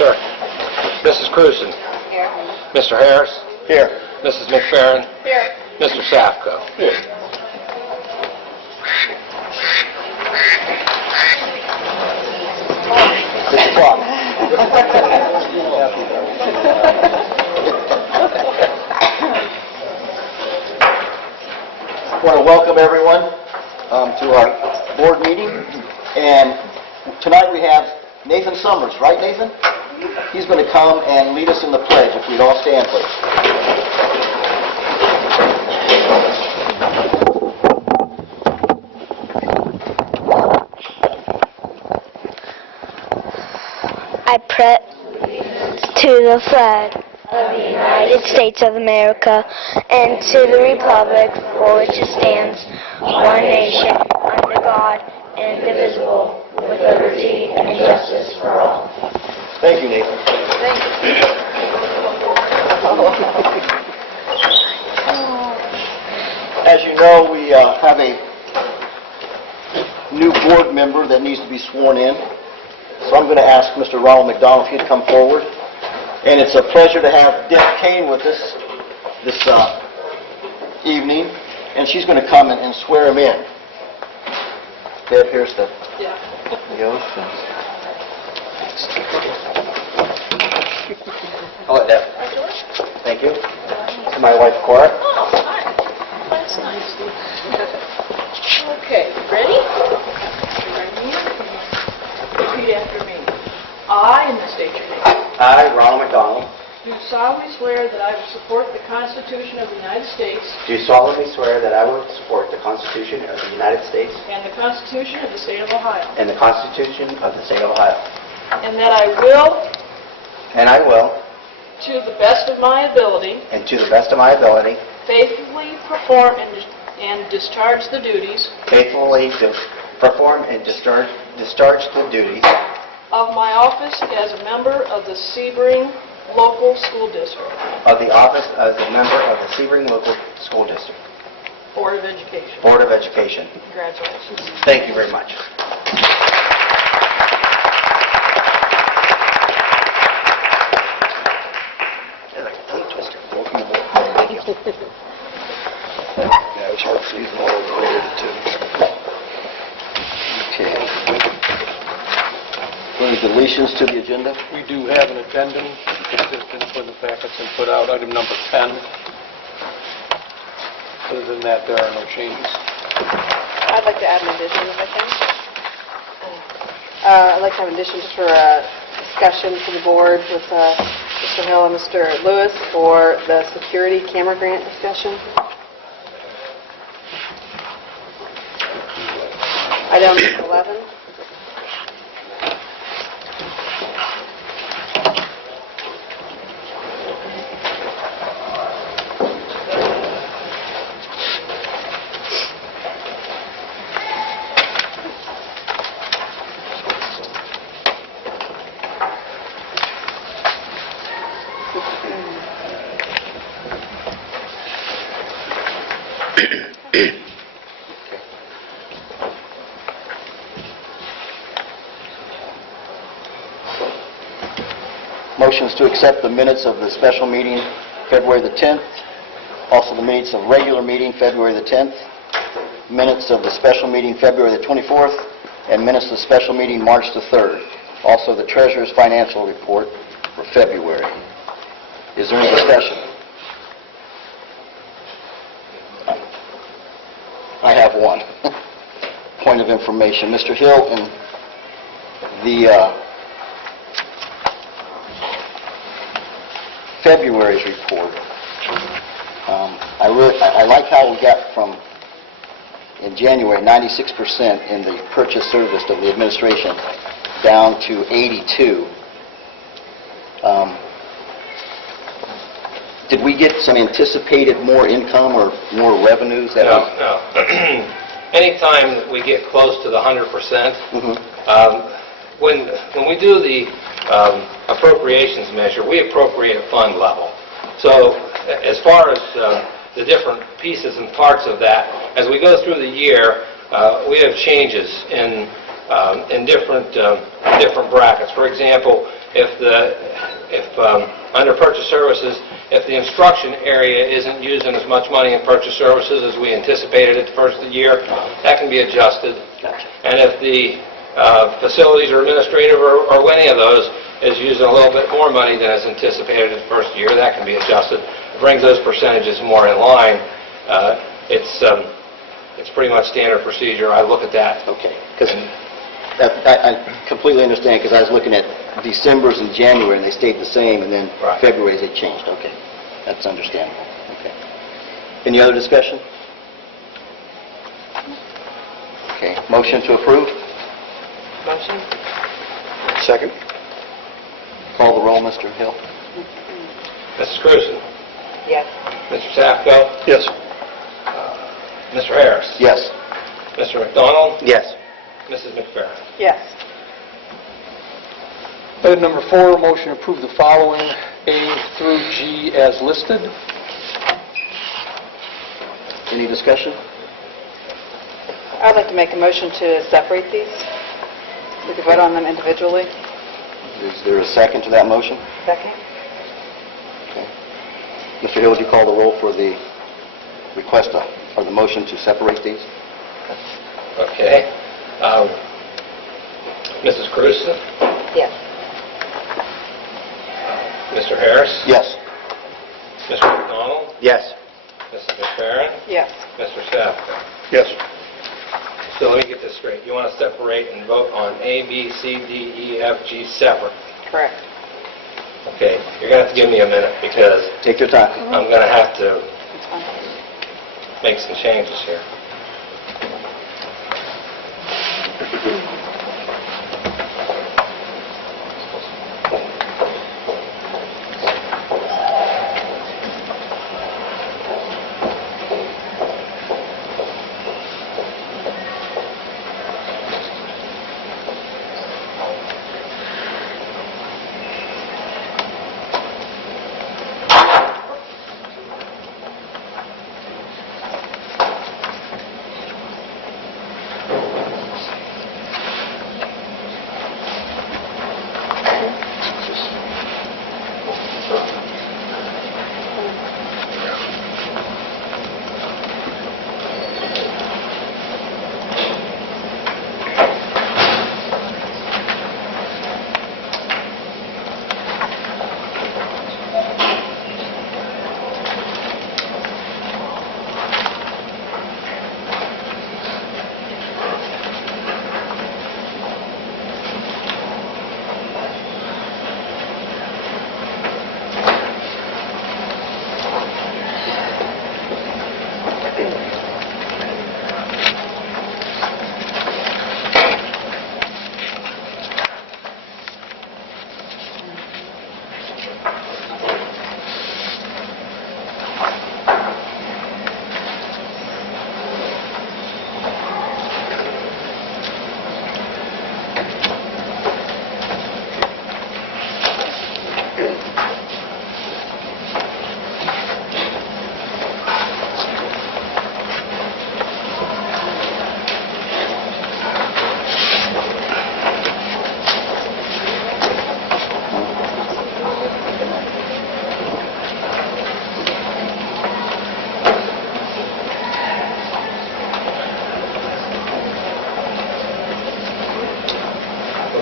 Sir. Mrs. Cruzen. Here. Mr. Harris. Here. Mrs. McFerrin. Here. Mr. Safko. Here. Good clock. I want to welcome everyone to our board meeting. And tonight we have Nathan Summers, right, Nathan? He's going to come and lead us in the pledge. If we'd all stand, please. I pledge to the flag of the United States of America and to the republic for which it stands, one nation, under God, indivisible, with liberty and justice for all. Thank you, Nathan. As you know, we have a new board member that needs to be sworn in. So I'm going to ask Mr. Ronald McDonald if he'd come forward. And it's a pleasure to have Deb Kane with us this evening. And she's going to come and swear him in. Deb, here's the oath. Hello, Deb. Thank you. This is my wife, Cora. Oh, hi. That's nice. Okay, ready? Right here. Repeat after me. I, and state your name, I, Ronald McDonald, do solemnly swear that I will support the Constitution of the United States do solemnly swear that I will support the Constitution of the United States and the Constitution of the State of Ohio, and the Constitution of the State of Ohio, and that I will, to the best of my ability, and to the best of my ability, faithfully perform and discharge the duties faithfully perform and discharge the duties of my office as a member of the SEBRING Local School District, of the office as a member of the SEBRING Local School District Board of Education. Board of Education. Congratulations. Thank you very much. Welcome aboard. Thank you. Yeah, it's hard to see them all related too. Okay. Any deletions to the agenda? We do have an addendum consistent with the packets and put out, item number 10. Other than that, there are no changes. I'd like to add an addition if I can. I'd like to have an addition just for a discussion for the board with Mr. Hill and Mr. Lewis for the security camera grant discussion. Item 11. Motions to accept the minutes of the special meeting February the 10th, also the minutes of regular meeting February the 10th, minutes of the special meeting February the 24th, and minutes of the special meeting March the 3rd. Also the treasurer's financial report for February. Is there any discussion? I have one. Point of information. Mr. Hill, in the February's report, I like how we got from, in January, 96% in the purchase service of the administration down to 82. Did we get some anticipated more income or more revenues? That No. Anytime we get close to the 100%, when we do the appropriations measure, we appropriate at fund level. So as far as the different pieces and parts of that, as we go through the year, we have changes in different brackets. For example, under purchase services, if the instruction area isn't using as much money in purchase services as we anticipated at the first of the year, that can be adjusted. Gotcha. And if the facilities or administrative or any of those is using a little bit more money than is anticipated at the first year, that can be adjusted. It brings those percentages more in line. It's pretty much standard procedure. I look at that. Okay, because I completely understand, because I was looking at December's and January, and they stayed the same, and then Right. February's they changed. Okay, that's understandable. Okay. Any other discussion? Okay, motion to approve? Motion? Second. Call the roll, Mr. Hill. Mrs. Cruzen? Yes. Mr. Safco? Yes. Mr. Harris? Yes. Mr. McDonald? Yes. Mrs. McFerrin? Yes. Item number 4, motion to approve the following A through G as listed. Any discussion? I'd like to make a motion to separate these. We could vote on them individually. Is there a second to that motion? Second? Okay. Mr. Hill, would you call the roll for the request or the motion to separate these? Okay. Mrs. Cruzen? Yes. Mr. Harris? Yes. Mr. McDonald? Yes. Mrs. McFerrin? Yes. Mr. Safco? Yes. So let me get this straight. You want to separate and vote on A, B, C, D, E, F, G separate. Correct. Okay, you're going to have to give me a minute because Take your time. I'm going to have to That's fine. make some changes here.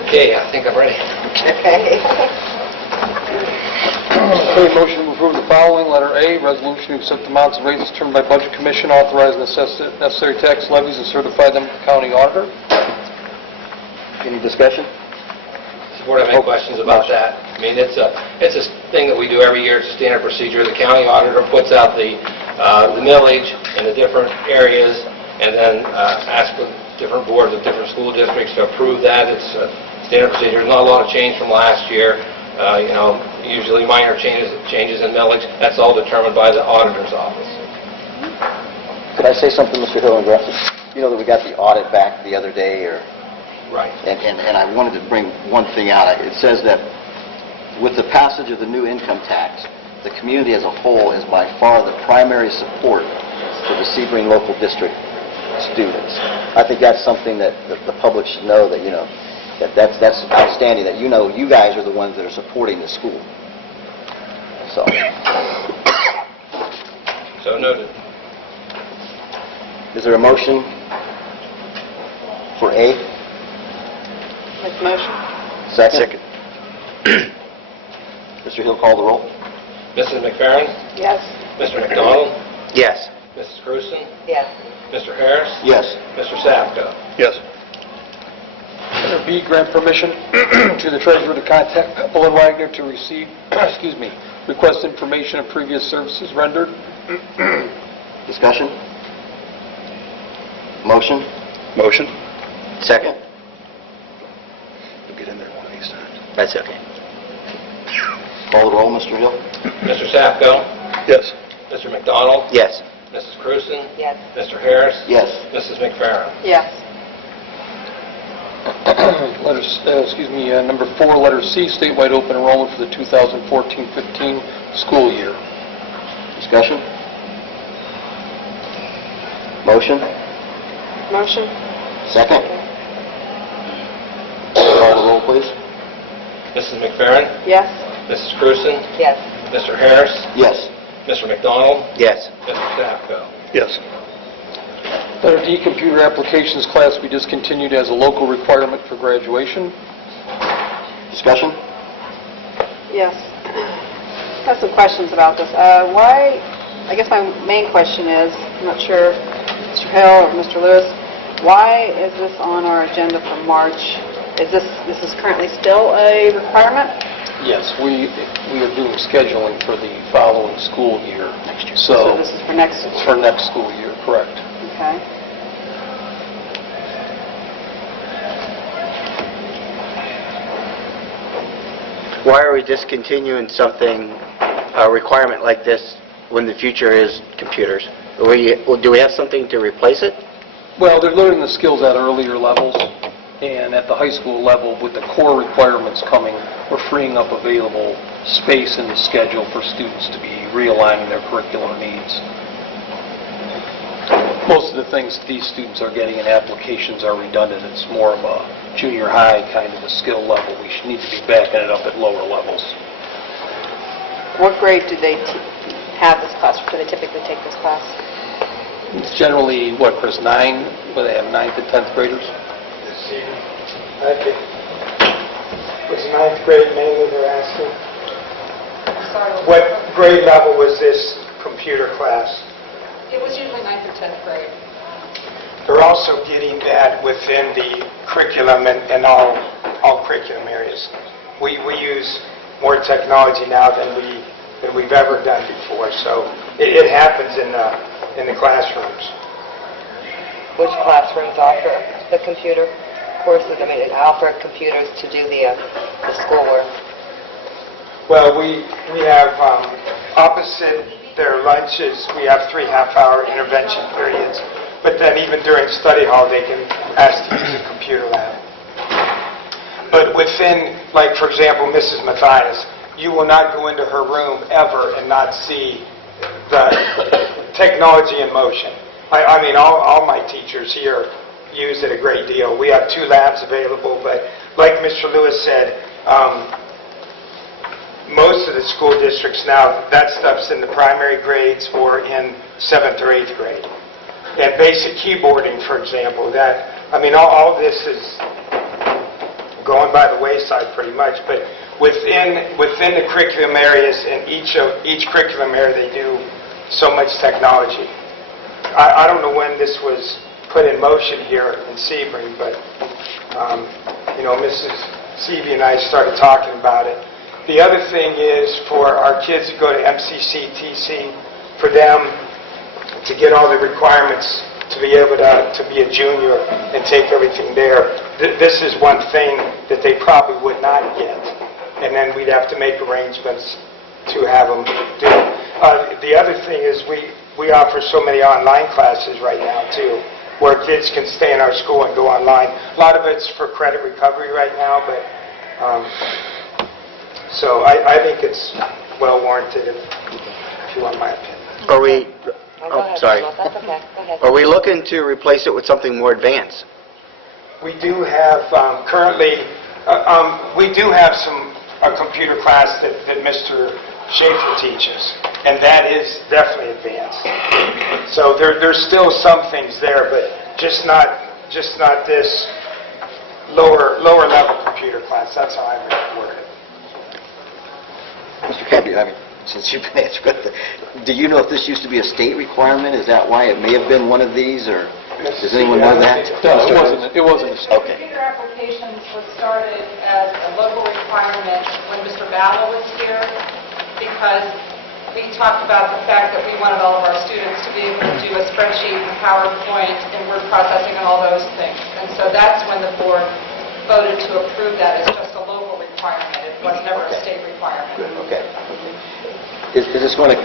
Okay, I think I'm ready. Okay. Okay, motion to approve the following. Letter A, resolution to accept amounts of rates determined by Budget Commission, authorize necessary tax levies, and certify them to the county auditor. Any discussion? Board have any questions about that? I mean, it's a thing that we do every year. It's a standard procedure. The county auditor puts out the millage in the different areas and then asks the different boards of different school districts to approve that. It's a standard procedure. There's not a lot of change from last year. Usually minor changes in millage. That's all determined by the auditor's office. Could I say something, Mr. Hill, in reference? You know that we got the audit back the other day, Right. and I wanted to bring one thing out. It says that with the passage of the new income tax, the community as a whole is by far the primary support for the SEBRING local district students. I think that's something that the public should know, that, That's outstanding, that you know you guys are the ones that are supporting the school. So, So noted. is there a motion for A? Make the motion? Second. Mr. Hill, call the roll. Mrs. McFerrin? Yes. Mr. McDonald? Yes. Mrs. Cruzen? Yes. Mr. Harris? Yes. Mr. Sapko? Yes. Letter B, grant permission to the treasurer to contact Pepple and Wagner to receive, request information of previous services rendered. Discussion? Motion? Motion. Second. You'll get in there one of these times. That's okay. Call the roll, Mr. Hill. Mr. Sapko? Yes. Mr. McDonald? Yes. Mrs. Cruzen? Yes. Mr. Harris? Yes. Mrs. McFerrin? Yes. Number 4, letter C, statewide open enrollment for the 2014-15 school year. Discussion? Motion? Motion? Second. Call the roll, please. Mrs. McFerrin? Yes. Mrs. Cruzen? Yes. Mr. Harris? Yes. Mr. McDonald? Yes. Mr. Sapko? Yes. Letter D, computer applications class be discontinued as a local requirement for graduation. Discussion? Yes. I have some questions about this. Why, I guess my main question is, I'm not sure, Mr. Hill or Mr. Lewis, why is this on our agenda for March? This is currently still a requirement? Yes, we are doing scheduling for the following school year. So this is for next, It's for next school year, correct. okay. Why are we discontinuing something, a requirement like this, when the future is computers? Do we have something to replace it? Well, they're learning the skills at earlier levels, and at the high school level, with the core requirements coming, we're freeing up available space in the schedule for students to be realigning their curricular needs. Most of the things these students are getting in applications are redundant. It's more of a junior high kind of a skill level. We should need to be backing it up at lower levels. What grade do they have this class, or do they typically take this class? It's generally, what, Chris, 9? Where they have 9th and 10th graders? I think was 9th grade mainly they're asking. What grade level was this computer class? It was usually 9th or 10th grade. They're also getting that within the curriculum and all curriculum areas. We use more technology now than we've ever done before, so it happens in the classrooms. Which classrooms offer the computer courses? I mean, offer computers to do the schoolwork. Well, we have opposite their lunches, we have 3 half-hour intervention periods. But then even during study hall, they can ask to use a computer lab. But within, like for example, Mrs. Mathias, you will not go into her room ever and not see the technology in motion. I mean, all my teachers here use it a great deal. We have 2 labs available, but like Mr. Lewis said, most of the school districts now, that stuff's in the primary grades or in 7th or 8th grade. And basic keyboarding, for example, all this is going by the wayside pretty much, but within the curriculum areas, in each curriculum area, they do so much technology. I don't know when this was put in motion here in Sebring, but Mrs. Seavey and I started talking about it. The other thing is for our kids to go to MCC-TC, for them to get all the requirements to be able to be a junior and take everything there. This is one thing that they probably would not get, and then we'd have to make arrangements to have them do it. The other thing is we offer so many online classes right now too, where kids can stay in our school and go online. A lot of it's for credit recovery right now, but so I think it's well warranted if you want my opinion. Are we, Go ahead, sorry. That's okay. Go ahead. Are we looking to replace it with something more advanced? We do have currently, we do have a computer class that Mr. Schaefer teaches, and that is definitely advanced. So there's still some things there, but just not this lower level computer class. That's how I would word it. Mr. Kennedy, I mean, since you've been answering, do you know if this used to be a state requirement? Is that why it may have been one of these, or does anyone know that? No, it wasn't. Okay. Computer applications was started as a local requirement when Mr. Battle was here, because we talked about the fact that we wanted all of our students to be able to do a spreadsheet and PowerPoint and word processing and all those things. And so that's when the board voted to approve that as just a local requirement. It was never a state requirement. Good, okay. Is this going to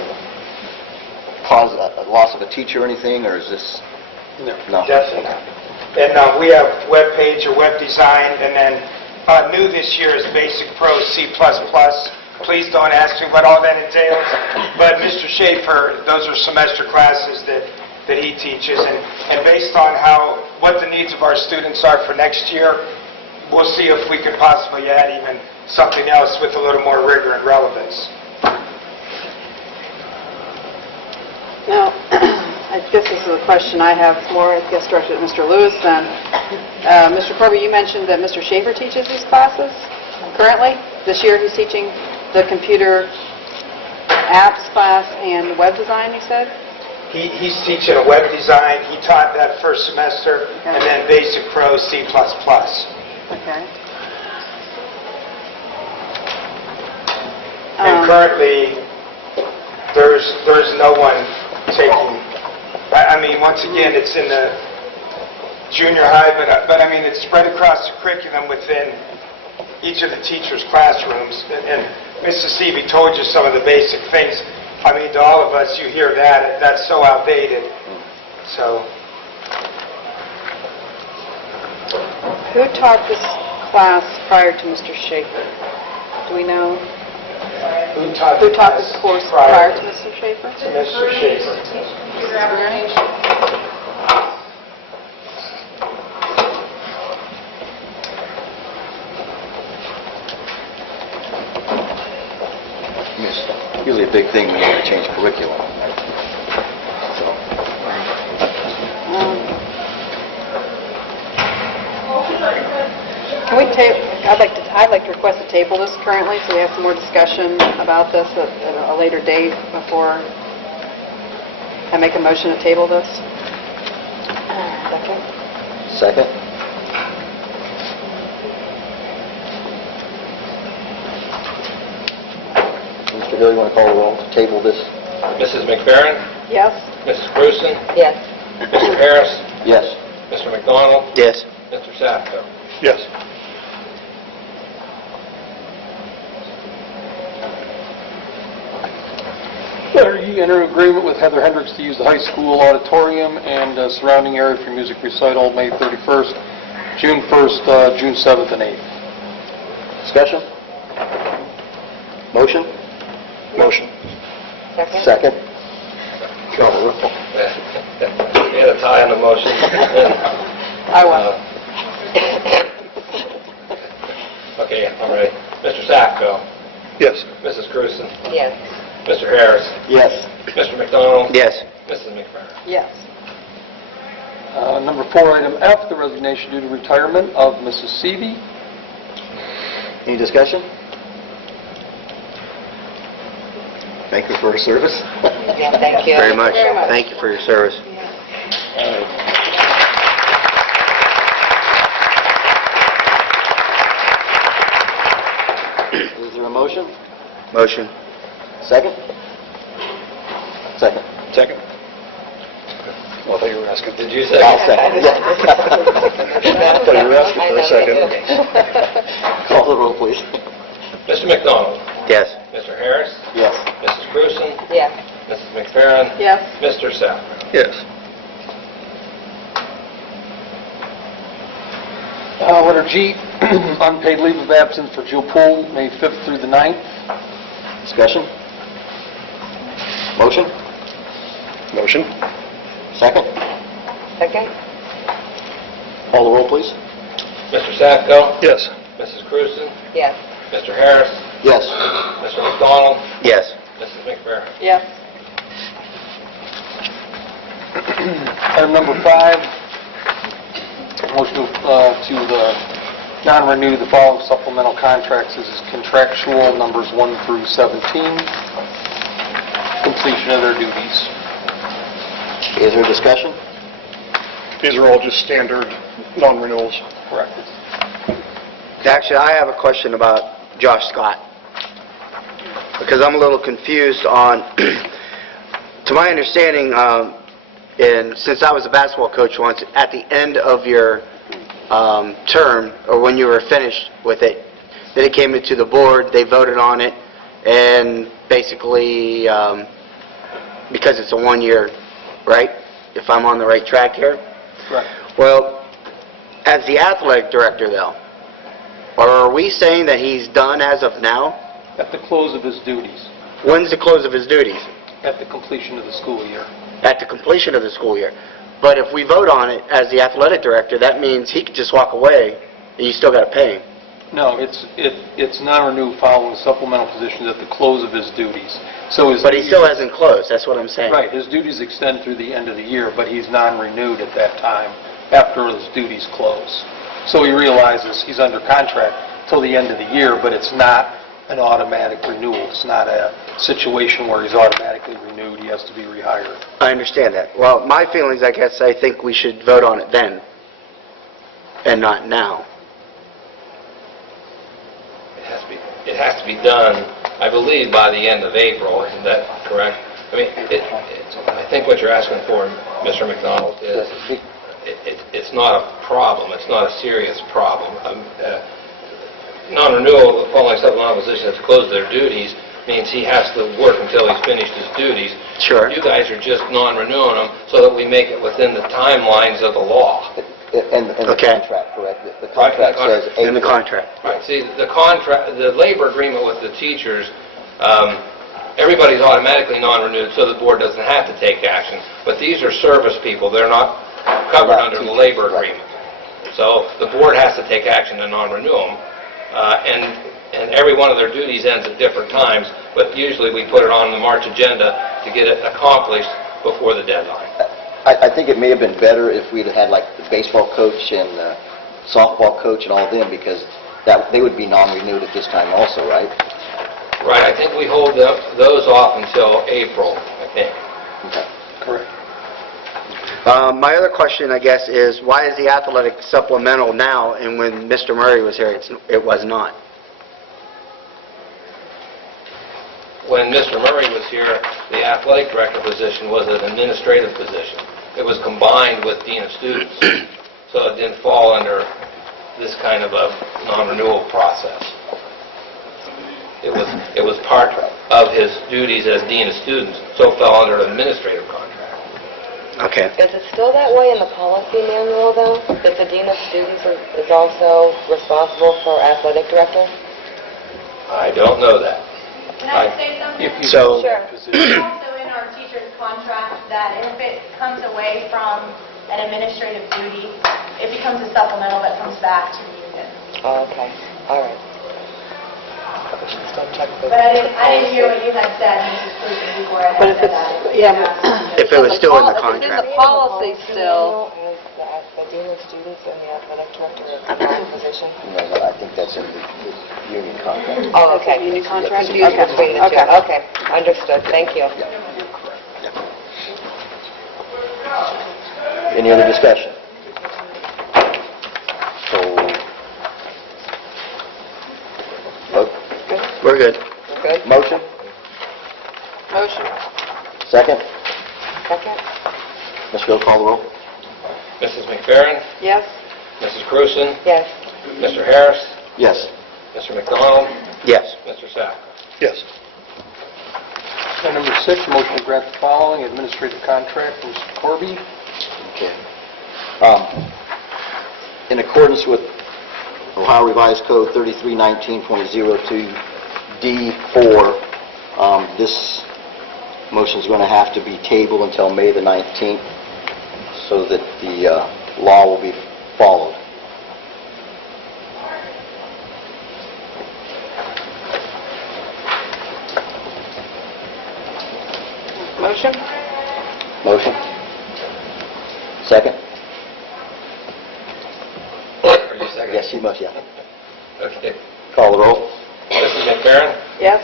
cause a loss of a teacher or anything, or is this... No. Definitely. And we have web page or web design, and then new this year is Basic Pro C++. Please don't ask me what all that entails. But Mr. Schaefer, those are semester classes that he teaches, and based on what the needs of our students are for next year, we'll see if we could possibly add even something else with a little more rigor and relevance. Now, I guess this is a question I have more, I guess, directed at Mr. Lewis then. Mr. Corby, you mentioned that Mr. Schaefer teaches these classes currently. This year he's teaching the computer apps class and web design, you said? He's teaching a web design. He taught that first semester, and then Basic Pro C++. Okay. And currently, there's no one taking... I mean, once again, it's in the junior high, but I mean, it's spread across the curriculum within each of the teachers' classrooms. And Mrs. Seavey told you some of the basic things. I mean, to all of us, you hear that's so outdated. So... Who taught this class prior to Mr. Schaefer? Do we know? Who taught this course prior to Mr. Schaefer? To Mr. Schaefer. Computer applications. It's usually a big thing when you have to change curriculum. So, Can we I'd like to request to table this currently, so we have some more discussion about this at a later date before I make a motion to table this. second? Mr. Hill, you want to call the roll to table this? Mrs. McFerrin? Yes? Mrs. Grusin? Yes. Mr. Harris? Yes. Mr. McDonald? Yes. Mr. Safko? Yes. Letter E, enter agreement with Heather Hendricks to use the high school auditorium and surrounding area for music recital May 31st, June 1st, June 7th, and 8th. Discussion? Motion? Motion. Second? Second? We had a tie on the motion. I will. Okay, all right. Mr. Safko? Yes. Mrs. Grusin? Yes. Mr. Harris? Yes. Mr. McDonald? Yes. Mrs. McFerrin? Yes. Number 4, item F, the resignation due to retirement of Mrs. Seavey. Any discussion? Thank you for her service. Yeah, thank you. Very much. Very much. Thank you for your service. Is there a motion? Motion. Second? Second. Second. Well, I thought you were asking. Did you say? I'll second. Yeah. I thought you were asking for a second. Call the roll, please. Mr. McDonald? Yes. Mr. Harris? Yes. Mrs. Grusin? Yes. Mrs. McFerrin? Yes. Mr. Safko? Yes. Letter G, unpaid leave of absence for Jill Poole, May 5th through the 9th. Discussion? Motion? Motion. Second? Second? Call the roll, please. Mr. Safco? Yes. Mrs. Cruzen? Yes. Mr. Harris? Yes. Mr. McDonald? Yes. Mrs. McFerrin? Yes. Item number 5, motion to non-renew the following supplemental contracts as contractual numbers 1 through 17, completion of their duties. Is there discussion? These are all just standard non-renewals. Correct. Actually, I have a question about Josh Scott, because I'm a little confused on, to my understanding, and since I was a basketball coach once, at the end of your term, or when you were finished with it, then it came into the board, they voted on it, and basically, because it's a 1 year, right? If I'm on the right track here? Correct. Well, as the athletic director, though, are we saying that he's done as of now? At the close of his duties, When's the close of his duties? at the completion of the school year. At the completion of the school year. But if we vote on it as the athletic director, that means he could just walk away, and you still got to pay him. No, it's non-renew following supplemental positions at the close of his duties. So his But he duties- still hasn't closed, that's what I'm saying. Right, his duties extend through the end of the year, but he's non-renewed at that time after his duties close. So he realizes he's under contract till the end of the year, but it's not an automatic renewal. It's not a situation where he's automatically renewed, he has to be rehired. I understand that. Well, my feelings, I guess, I think we should vote on it then, and not now. It has to be done, I believe, by the end of April. Isn't that correct? I mean, I think what you're asking for, Mr. McDonald, is it's not a problem. It's not a serious problem. Non-renewal following supplemental positions to close their duties means he has to work until he's finished his duties. Sure. You guys are just non-renewing them so that we make it within the timelines of the law. And the Okay. contract, correct? The Right, contract the says In the April. contract. Right, see, the labor agreement with the teachers, everybody's automatically non-renewed, so the board doesn't have to take action. But these are service people, they're not covered under the labor agreement. So the board has to take action to non-renew them, and every one of their duties ends at different times, but usually we put it on the March agenda to get it accomplished before the deadline. I think it may have been better if we'd had like the baseball coach and softball coach and all of them, because they would be non-renewed at this time also, right? Right, I think we hold those off until April, I think. Okay. Correct. My other question, I guess, is why is the athletic supplemental now, and when Mr. Murray was here, it was not? When Mr. Murray was here, the athletic director position was an administrative position. It was combined with dean of students, so it didn't fall under this kind of a non-renewal process. It was part of his duties as dean of students, so it fell under an administrative contract. Okay. Is it still that way in the policy manual, though? That the dean of students is also responsible for athletic director? I don't know that. Can I say something? If you So- Sure. It's also in our teacher's contract that if it comes away from an administrative duty, it becomes a supplemental that comes back to the union. Oh, okay. All right. We should still check the... But I didn't hear what you had said, Mrs. Cruzen, before I But had if said it's, that. yeah, but... If it was still in the If it's in contract. the policy still, As the dean of students and the athletic director of the combined position? No, I think that's in the union contract. Oh, okay. union contract? Confused Okay. between the two. Okay. Okay, understood. Thank you. Any other discussion? So, vote. We're good. Good. Motion? Motion. Second? Second? Ms. Hill, call the roll. Mrs. McFerrin, Yes? Mrs. Cruzen, Yes. Mr. Harris, Yes. Mr. McDonald, Yes. Mr. Sack. Yes. And number 6, motion to grant the following administrative contract for Mr. Corby. Okay. In accordance with Ohio Revised Code 3319.02 D4, this motion is going to have to be tabled until May the 19th so that the law will be followed. Motion? Motion? Second? Are you second? Yes, you must, yeah. Okay. Call the roll. Mrs. McFerrin? Yes?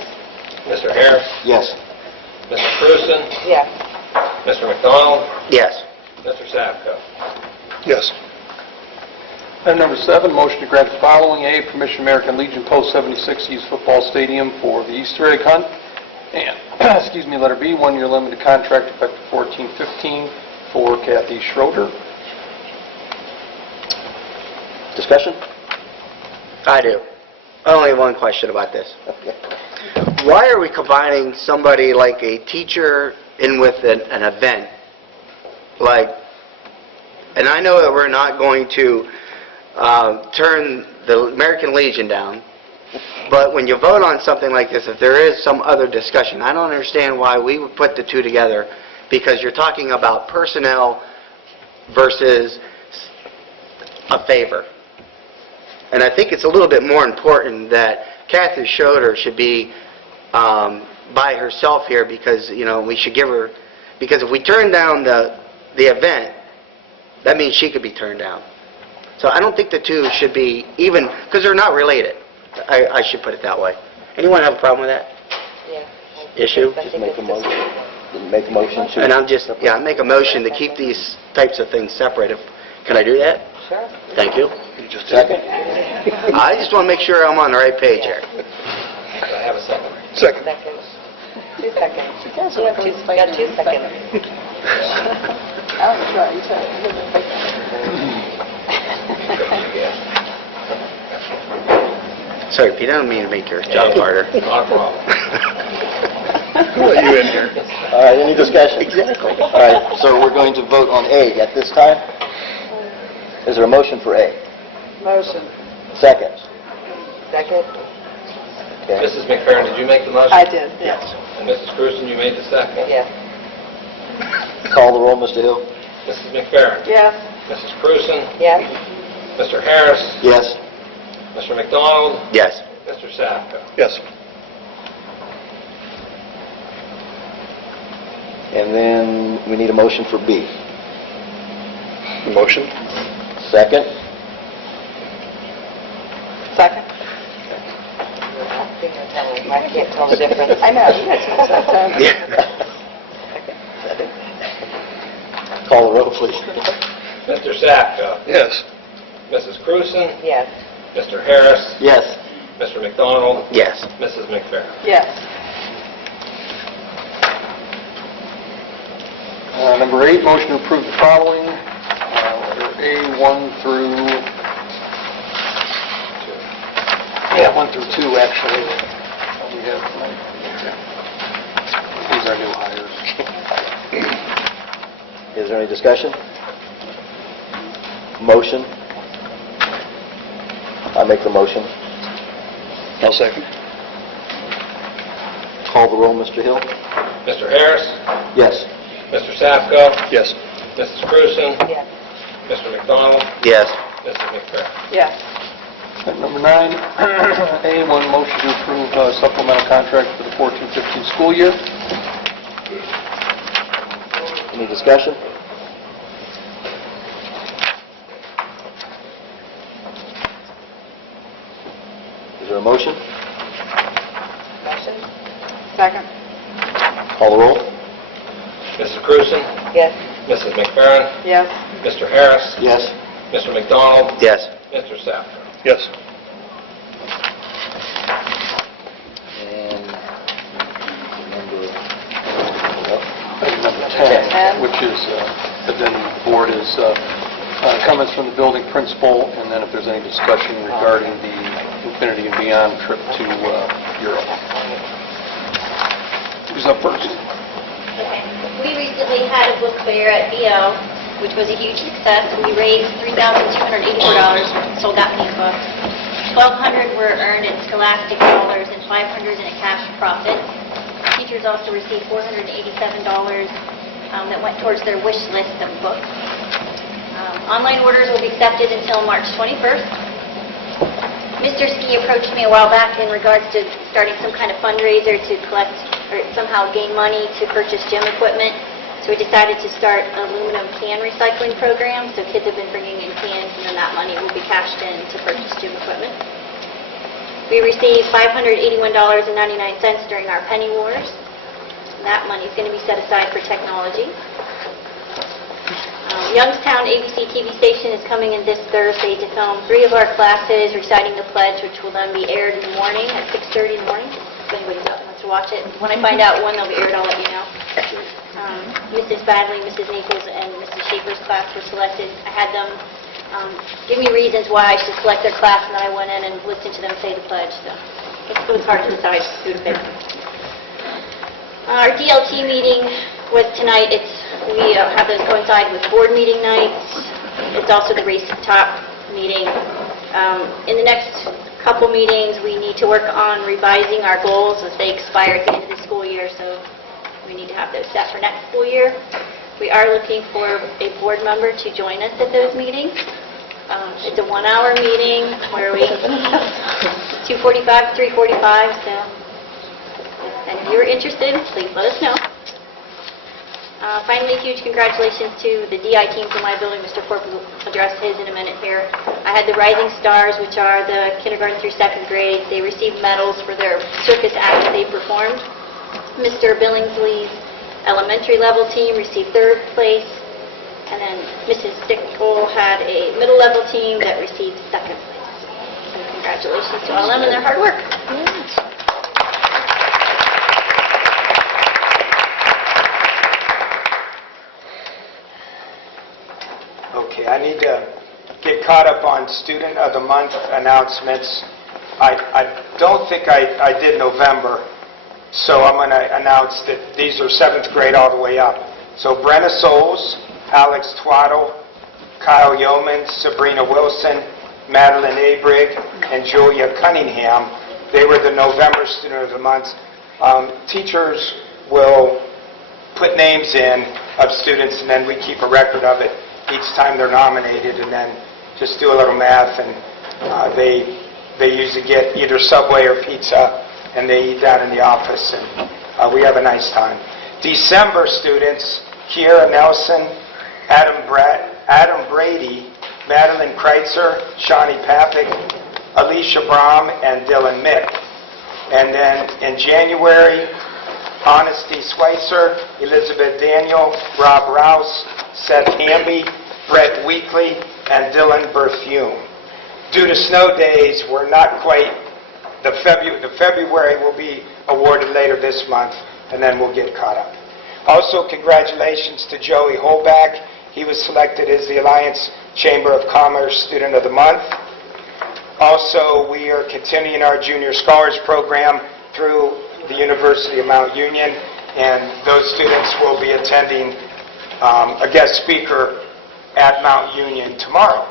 Mr. Harris? Yes. Mr. Cruzen? Yes. Mr. McDonald? Yes. Mr. Sapko? Yes. Item number 7, motion to grant the following. A, permission American Legion Post 76 use football stadium for the Easter egg hunt. And, letter B, 1-year limited contract effective 14/15 for Kathy Schroeder. Discussion? I do. I only have one question about this. Okay. Why are we combining somebody like a teacher in with an event? And I know that we're not going to turn the American Legion down, but when you vote on something like this, if there is some other discussion, I don't understand why we would put the two together, because you're talking about personnel versus a favor. And I think it's a little bit more important that Kathy Schroeder should be by herself here, because, we should give her, because if we turn down the event, that means she could be turned down. So I don't think the two should be even, because they're not related. I should put it that way. Anyone have a problem with that Yeah. issue? I Just think make a it's motion. Make a motion to... And I make a motion to keep these types of things separate. Can I do that? Sure. Thank you. Second? I just want to make sure I'm on the right page here. I have a second. Second. Second. 2 seconds. You got 2 seconds. I don't try, you try. Sorry, Pete, I don't mean to make your job harder. Not a problem. Who let you in here? All right, any discussion? Exactly. All right, so we're going to vote on A at this time. Is there a motion for A? Motion. Second? Second? Okay. Mrs. McFerrin, did you make the motion? I did, yes. And Mrs. Cruzen, you made the second? Yes. Call the roll, Mr. Hill. Mrs. McFerrin? Yes? Mrs. Cruzen? Yes. Mr. Harris? Yes. Mr. McDonald? Yes. Mr. Sapko? Yes. And then we need a motion for B. Motion? Second? Second? I can't tell the difference. I know, you guys know sometimes. Call the roll, please. Mr. Sapko? Yes. Mrs. Cruzen? Yes. Mr. Harris? Yes. Mr. McDonald? Yes. Mrs. McFerrin? Yes. Number 8, motion to approve the following. Letter A, 1 through... 1 through 2, actually. We have, these are new hires. Is there any discussion? Motion? I make the motion. I'll second. Call the roll, Mr. Hill. Mr. Harris? Yes. Mr. Sapko? Yes. Mrs. Cruzen? Yes. Mr. McDonald? Yes. Mrs. McFerrin? Yes. Item number 9, A, 1 motion to approve supplemental contract for the 14-15 school year. Any discussion? Is there a motion? Motion? Second? Call the roll. Mrs. Cruzen? Yes. Mrs. McFerrin? Yes. Mr. Harris? Yes. Mr. McDonald? Yes. Mr. Sapko? Yes. And number... Item number 10. 10, which is, addendum to the board, is comments from the building principal, and then if there's any discussion regarding the Infinity and Beyond trip to Europe. Who's up first? Okay. We recently had a book fair at BL, which was a huge success. We raised $3,284 sold out these books. $1,200 were earned in Scholastic dollars and $500 in a cash profit. Teachers also received $487 that went towards their wish list of books. Online orders will be accepted until March 21st. Mr. Ski approached me a while back in regards to starting some kind of fundraiser to collect or somehow gain money to purchase gym equipment. So we decided to start an aluminum can recycling program. So kids have been bringing in cans, and then that money will be cashed in to purchase gym equipment. We received $581.99 during our penny wars. That money is going to be set aside for technology. Youngstown ABC TV station is coming in this Thursday to film 3 of our classes reciting the pledge, which will then be aired in the morning at 6:30 in the morning. If anybody's out and wants to watch it. When I find out when they'll be aired, I'll let you know. Mrs. Badley, Mrs. Naples, and Mrs. Schaefer's class were selected. I had them give me reasons why I should select their class, and then I went in and listened to them say the pledge. So it was hard to decide who to pick. Our DLT meeting was tonight. We have those coincide with board meeting nights. It's also the Race to the Top meeting. In the next couple meetings, we need to work on revising our goals as they expire at the end of the school year, so we need to have those set for next school year. We are looking for a board member to join us at those meetings. It's a 1-hour meeting where we 2:45 to 3:45, so if you're interested, please let us know. Finally, huge congratulations to the DI team from my building. Mr. Forbes will address his in a minute here. I had the Rising Stars, which are the kindergarten through 2nd grade. They received medals for their circus act that they performed. Mr. Billingsley's elementary level team received 3rd place. And then Mrs. Stickle had a middle level team that received 2nd place. So congratulations to all of them and their hard work. Okay, I need to get caught up on Student of the Month announcements. I don't think I did November, so I'm going to announce that these are 7th grade all the way up. So Brenna Souls, Alex Twaddle, Kyle Yeoman, Sabrina Wilson, Madeline Abrig, and Julia Cunningham. They were the November Student of the Month. Teachers will put names in of students, and then we keep a record of it each time they're nominated, and then just do a little math, and they usually get either Subway or pizza, and they eat down in the office, and we have a nice time. December students: Kiera Nelson, Adam Brady, Madeline Kreitzer, Shawnee Papik, Alicia Brom, and Dylan Mick. And then in January, Honesty Schweitzer, Elizabeth Daniel, Rob Rouse, Seth Hamby, Brett Weekly, and Dylan Berthume. Due to snow days, we're not quite, the February will be awarded later this month, and then we'll get caught up. Also, congratulations to Joey Holback. He was selected as the Alliance Chamber of Commerce Student of the Month. Also, we are continuing our Junior Scholars Program through the University of Mount Union, and those students will be attending a guest speaker at Mount Union tomorrow.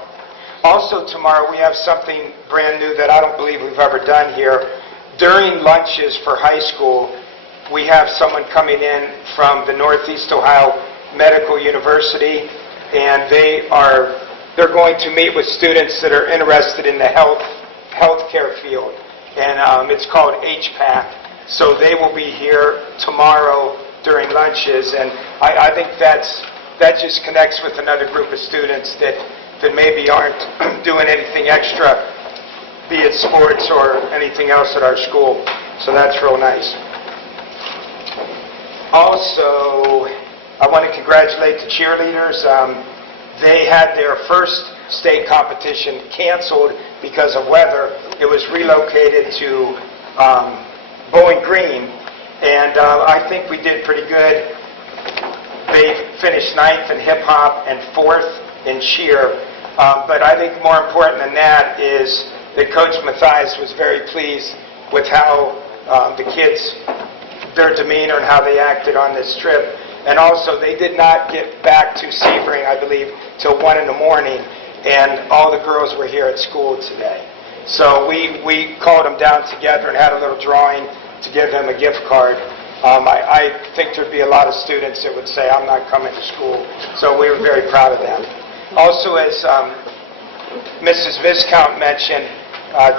Also tomorrow we have something brand new that I don't believe we've ever done here. During lunches for high school, we have someone coming in from the Northeast Ohio Medical University, and they're going to meet with students that are interested in the healthcare field, and it's called HPAC. So they will be here tomorrow during lunches, and I think that just connects with another group of students that maybe aren't doing anything extra, be it sports or anything else at our school. So that's real nice. Also, I want to congratulate the cheerleaders. They had their first state competition canceled because of weather. It was relocated to Bowling Green, and I think we did pretty good. They finished 9th in hip-hop and 4th in cheer. But I think more important than that is that Coach Mathias was very pleased with how the kids, their demeanor and how they acted on this trip. And also, they did not get back to Sebring, I believe, till 1 in the morning, and all the girls were here at school today. So we called them down together and had a little drawing to give them a gift card. I think there'd be a lot of students that would say, I'm not coming to school. So we were very proud of them. Also, as Mrs. Viscount mentioned,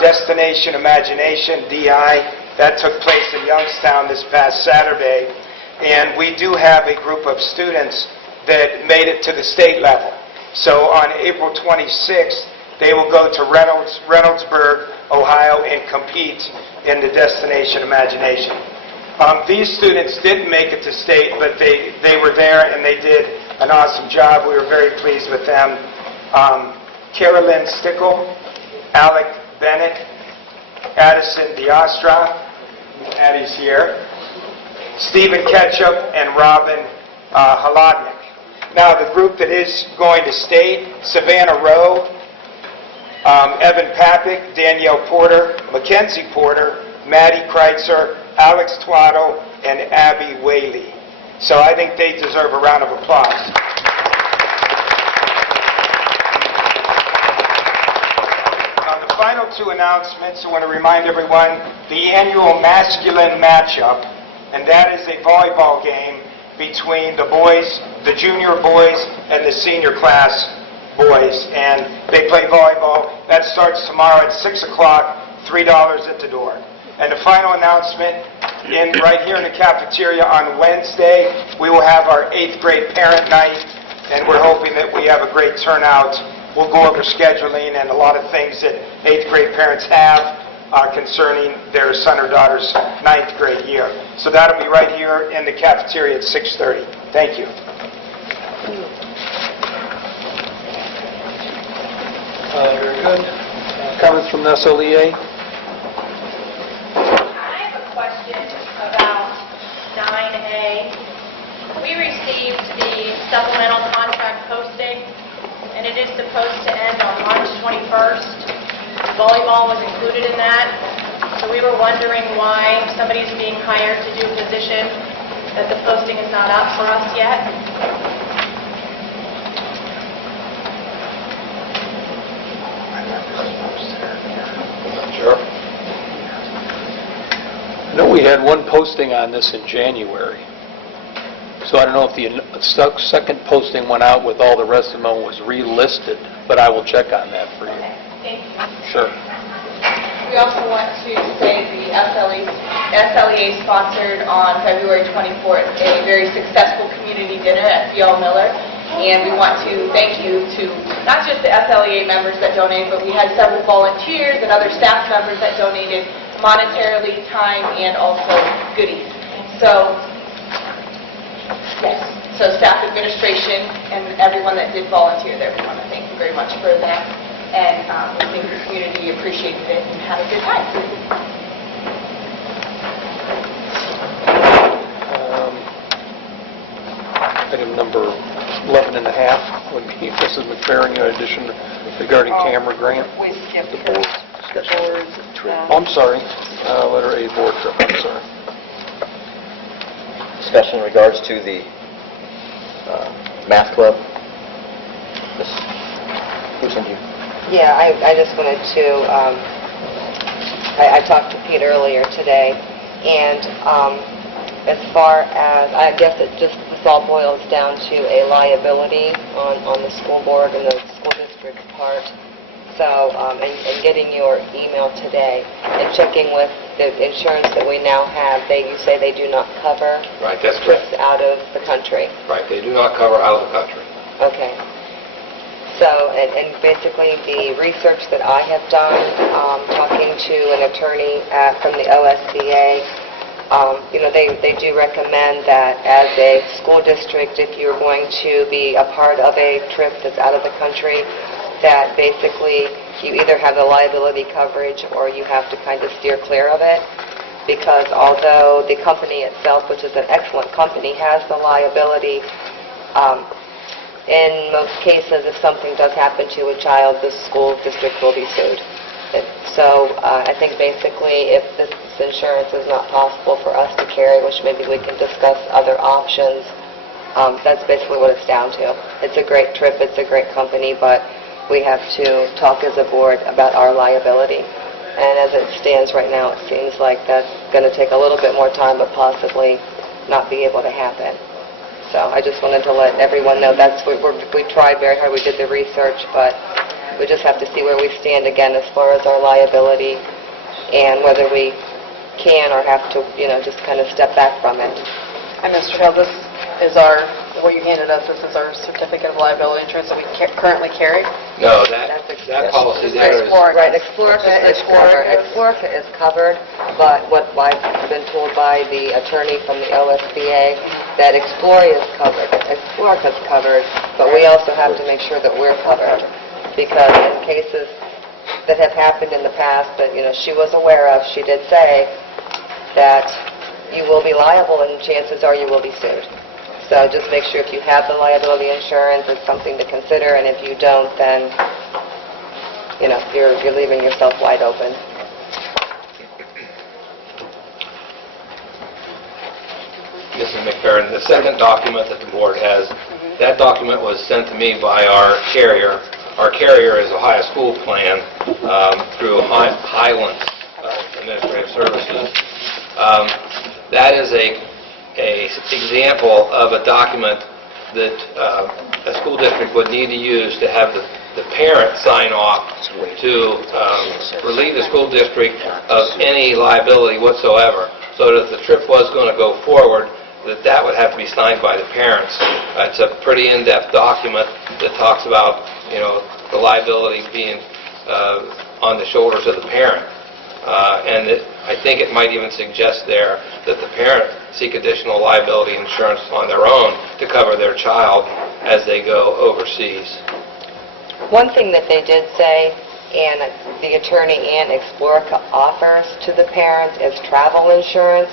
Destination Imagination, DI. That took place in Youngstown this past Saturday. And we do have a group of students that made it to the state level. So on April 26th, they will go to Reynoldsburg, Ohio, and compete in the Destination Imagination. These students didn't make it to state, but they were there and they did an awesome job. We were very pleased with them. Carolyn Stickle, Alec Bennett, Addison Diastra, Addie's here, Stephen Ketchup, and Robin Halodnik. Now, the group that is going to state, Savannah Rowe, Evan Papik, Danielle Porter, Mackenzie Porter, Maddie Kreitzer, Alex Twaddle, and Abby Whaley. So I think they deserve a round of applause. The final two announcements, I want to remind everyone, the annual masculine matchup, and that is a volleyball game between the boys, the junior boys, and the senior class boys. And they play volleyball. That starts tomorrow at 6 o'clock, $3 at the door. And the final announcement, right here in the cafeteria on Wednesday, we will have our 8th grade parent night, and we're hoping that we have a great turnout. We'll go over scheduling and a lot of things that 8th grade parents have concerning their son or daughter's 9th grade year. So that'll be right here in the cafeteria at 6:30. Thank you. Very good. Comments from the SLEA? I have a question about 9A. We received the supplemental contract posting, and it is supposed to end on March 21st. Volleyball was included in that, so we were wondering why somebody's being hired to do a position that the posting is not up for us yet. Sure. I know we had one posting on this in January, so I don't know if the second posting went out with all the rest of them was relisted, but I will check on that for you. Thank you. Sure. We also want to say the SLEA sponsored on February 24th a very successful community dinner at B.L. Miller. And we want to thank you to not just the SLEA members that donated, but we had several volunteers and other staff members that donated monetarily, time, and also goodies. So, yes. So staff administration and everyone that did volunteer there, we want to thank you very much for that. And I think the community appreciated it and had a good time. Item number 11 and a half would be Mrs. McFerrin, in addition regarding camera grant. We skipped The board discussion. board. I'm sorry. Letter A, board trip. I'm sorry. Discussion in regards to the math club. Who sent you? Yeah, I just wanted to, I talked to Pete earlier today, and as far as, I guess this all boils down to a liability on the school board and the school district part. So, and getting your email today and checking with the insurance that we now have, you say they do not cover Right, that's trips correct. out of the country. Right, they do not cover out of the country. Okay. So, and basically the research that I have done, talking to an attorney from the OSBA, they do recommend that as a school district, if you're going to be a part of a trip that's out of the country, that basically you either have the liability coverage or you have to kind of steer clear of it. Because although the company itself, which is an excellent company, has the liability, in most cases, if something does happen to a child, the school district will be sued. So I think basically if this insurance is not possible for us to carry, which maybe we can discuss other options, that's basically what it's down to. It's a great trip, it's a great company, but we have to talk as a board about our liability. And as it stands right now, it seems like that's going to take a little bit more time, but possibly not be able to happen. So I just wanted to let everyone know we tried very hard, we did the research, but We just have to see where we stand again as far as our liability and whether we can or have to, just kind of step back from it. And Mr. Hill, this is what you handed us, this is our certificate of liability insurance that we currently carry? No, that policy there is... Right, Explorica is covered. Explorica is covered, but what I've been told by the attorney from the OSBA, that Explorica is covered, but we also have to make sure that we're covered, because in cases that have happened in the past that, she was aware of, she did say that you will be liable and chances are you will be sued. So just make sure if you have the liability insurance, it's something to consider, and if you don't, then, you're leaving yourself wide open. Mrs. McFerrin, the second document that the board has, that document was sent to me by our carrier. Our carrier is Ohio School Plan through Highland Administrative Services. That is a example of a document that a school district would need to use to have the parent sign off to relieve the school district of any liability whatsoever, so that if the trip was going to go forward, that would have to be signed by the parents. It's a pretty in-depth document that talks about, the liability being on the shoulders of the parent. And I think it might even suggest there that the parent seek additional liability insurance on their own to cover their child as they go overseas. One thing that they did say, and the attorney and Explorica offers to the parents, is travel insurance.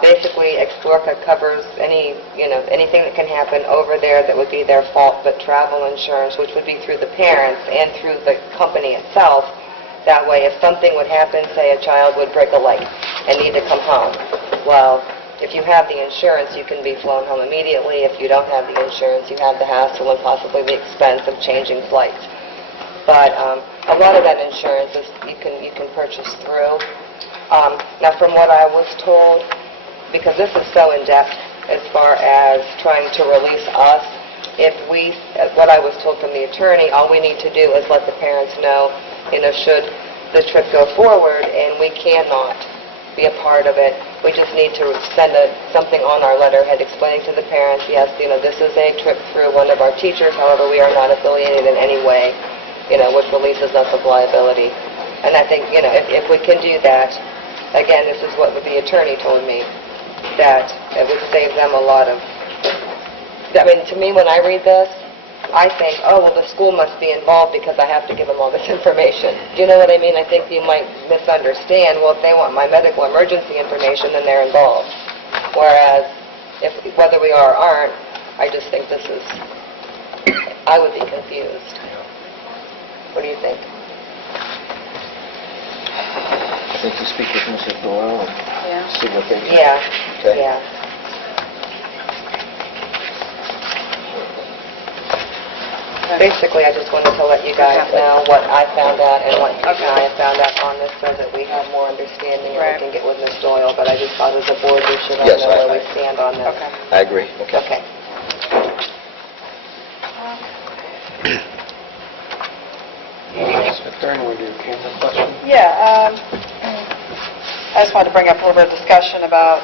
Basically, Explorica covers anything that can happen over there that would be their fault, but travel insurance, which would be through the parents and through the company itself. That way, if something would happen, say a child would break a leg and need to come home, well, if you have the insurance, you can be flown home immediately. If you don't have the insurance, you have the hassle and possibly the expense of changing flights. But a lot of that insurance is you can purchase through. Now, from what I was told, because this is so in-depth as far as trying to release us, what I was told from the attorney, all we need to do is let the parents know, should the trip go forward and we cannot be a part of it, we just need to send something on our letterhead explaining to the parents, yes, this is a trip through one of our teachers, however, we are not affiliated in any way, which releases us of liability. And I think, if we can do that, again, this is what the attorney told me, that it would save them a lot of... to me, when I read this, I think, oh, well, the school must be involved because I have to give them all this information. Do you know what I mean? I think you might misunderstand. Well, if they want my medical emergency information, then they're involved. Whereas, whether we are or aren't, I just think this is... I would be confused. What do you think? I think you speak with Mrs. Doyle and see what they... Yeah. Okay. Yeah. Basically, I just wanted to let you guys know what I found out and what you and I have found out on this so that we have more understanding and we can get with Ms. Doyle. But I just thought as a board we should all know where we stand on this. Okay. I agree. Okay. Ms. McFerrin, would you camera question? Yeah, I just wanted to bring up a little bit of discussion about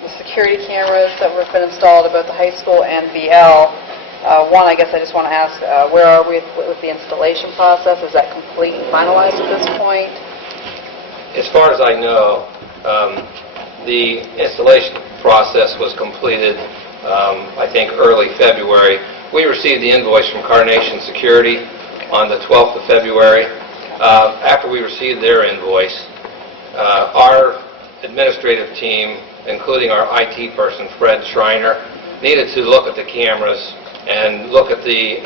the security cameras that have been installed at both the high school and VL. One, I guess I just want to ask, where are we with the installation process? Is that complete and finalized at this point? As far as I know, the installation process was completed, I think, early February. We received the invoice from Carnation Security on the 12th of February. After we received their invoice, our administrative team, including our IT person, Fred Schreiner, needed to look at the cameras and look at the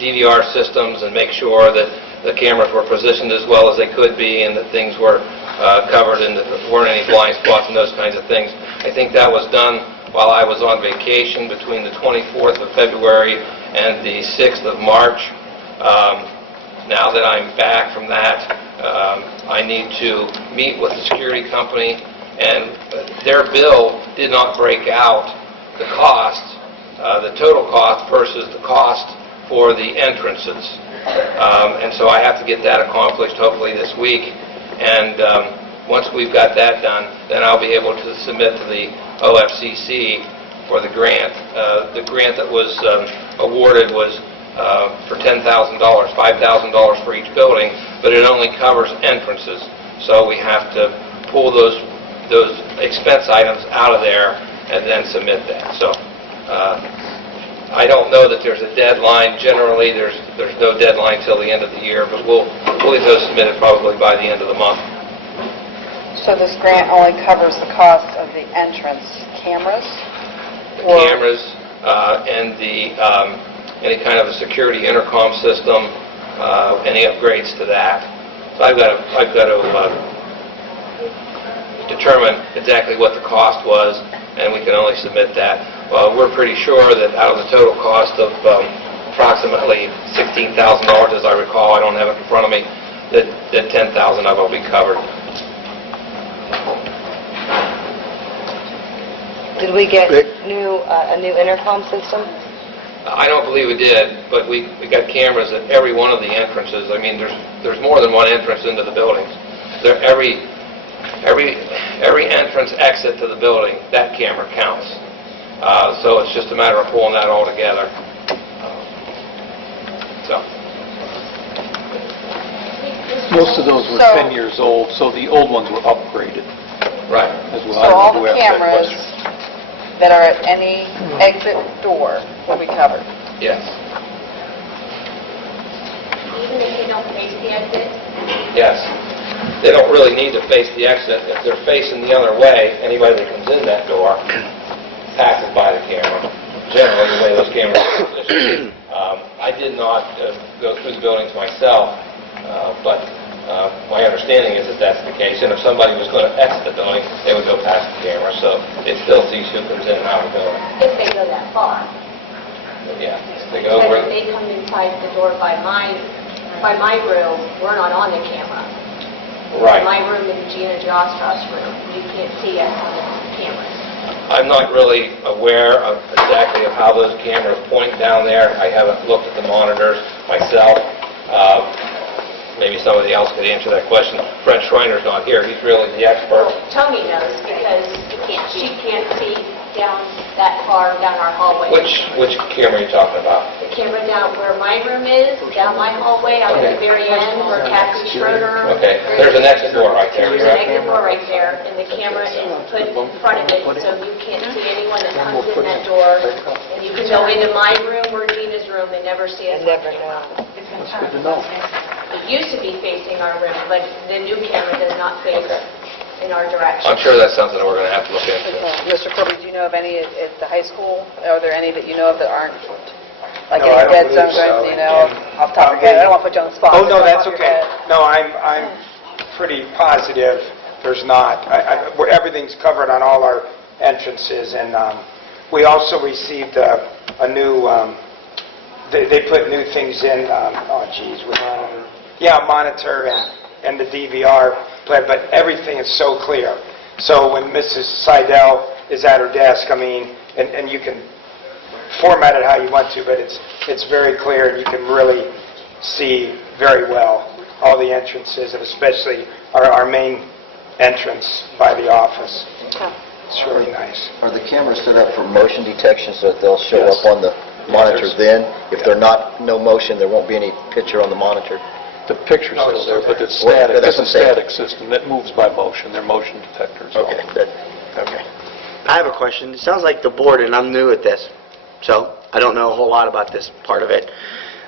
DVR systems and make sure that the cameras were positioned as well as they could be and that things were covered and that there weren't any blind spots and those kinds of things. I think that was done while I was on vacation between the 24th of February and the 6th of March. Now that I'm back from that, I need to meet with the security company, and their bill did not break out the cost, the total cost versus the cost for the entrances. And so I have to get that accomplished hopefully this week. And once we've got that done, then I'll be able to submit to the OFCC for the grant. The grant that was awarded was for $10,000, $5,000 for each building, but it only covers entrances. So we have to pull those expense items out of there and then submit that. So I don't know that there's a deadline. Generally, there's no deadline till the end of the year, but we'll get those submitted probably by the end of the month. So this grant only covers the cost of the entrance cameras? The cameras and the any kind of a security intercom system, any upgrades to that. So I've got to determine exactly what the cost was, and we can only submit that. Well, we're pretty sure that out of the total cost of approximately $16,000, as I recall, I don't have it in front of me, that $10,000 of it will be covered. Did we get a new intercom system? I don't believe we did, but we got cameras at every one of the entrances. I mean, there's more than one entrance into the buildings. Every entrance exit to the building, that camera counts. So it's just a matter of pulling that all together. Most of those were 10 years old, so the old ones were upgraded Right. as well. So I don't know all who the asked that cameras question. that are at any exit door will be covered? Yes. Even if they don't face the exit? Yes. They don't really need to face the exit. If they're facing the other way, anybody that comes in that door passes by the camera. Generally, the way those cameras are positioned. I did not go through the buildings myself, but my understanding is that that's the case. And if somebody was going to exit the building, they would go past the camera, so it still sees who comes in and out of the building. If they go that far. Yeah. They go But over. if they come inside the door by my room, we're not on the camera. Right. My room and Gina Jostra's room, you can't see us on the cameras. I'm not really aware of exactly of how those cameras point down there. I haven't looked at the monitors myself. Maybe somebody else could answer that question. Fred Schreiner's not here. He's really the expert. Tony knows because she can't see down that far down our hallway. Which camera are you talking about? The camera down where my room is, down my hallway, out at the very end where Kathy Schroeder. Okay. There's an exit door right there, There's an correct? exit door right there, and the camera is put in front of it, so you can't see anyone that comes in that door. And you can go into my room or Gina's room and never see us. I never know. That's good to know. It used to be facing our room, but the new camera does not face in our direction. I'm sure that's something that we're going to have to look into. Mr. Kirby, do you know of any at the high school? Are there any that you know of that aren't, like No, I any dead don't zones believe or so. anything, you know, off the top of your head? I don't want to put you on the spot. Oh, but no, off that's your okay. head. No, I'm pretty positive there's not. Everything's covered on all our entrances, and we also received a new, they put new things in, monitor and the DVR, but everything is so clear. So when Mrs. Seidel is at her desk, I mean, and you can format it how you want to, but it's very clear, and you can really see very well all the entrances, and especially our main entrance by the office. Okay. It's really nice. Are the cameras set up for motion detection so that they'll show Yes. up on the monitor then? If they're not, no motion, there won't be any picture on the monitor? The picture's No, still there, but it's Well, static. that's It's a what I'm saying. static system that moves by motion. They're motion detectors. Okay, good. Okay. I have a question. It sounds like the board, and I'm new at this, so I don't know a whole lot about this part of it.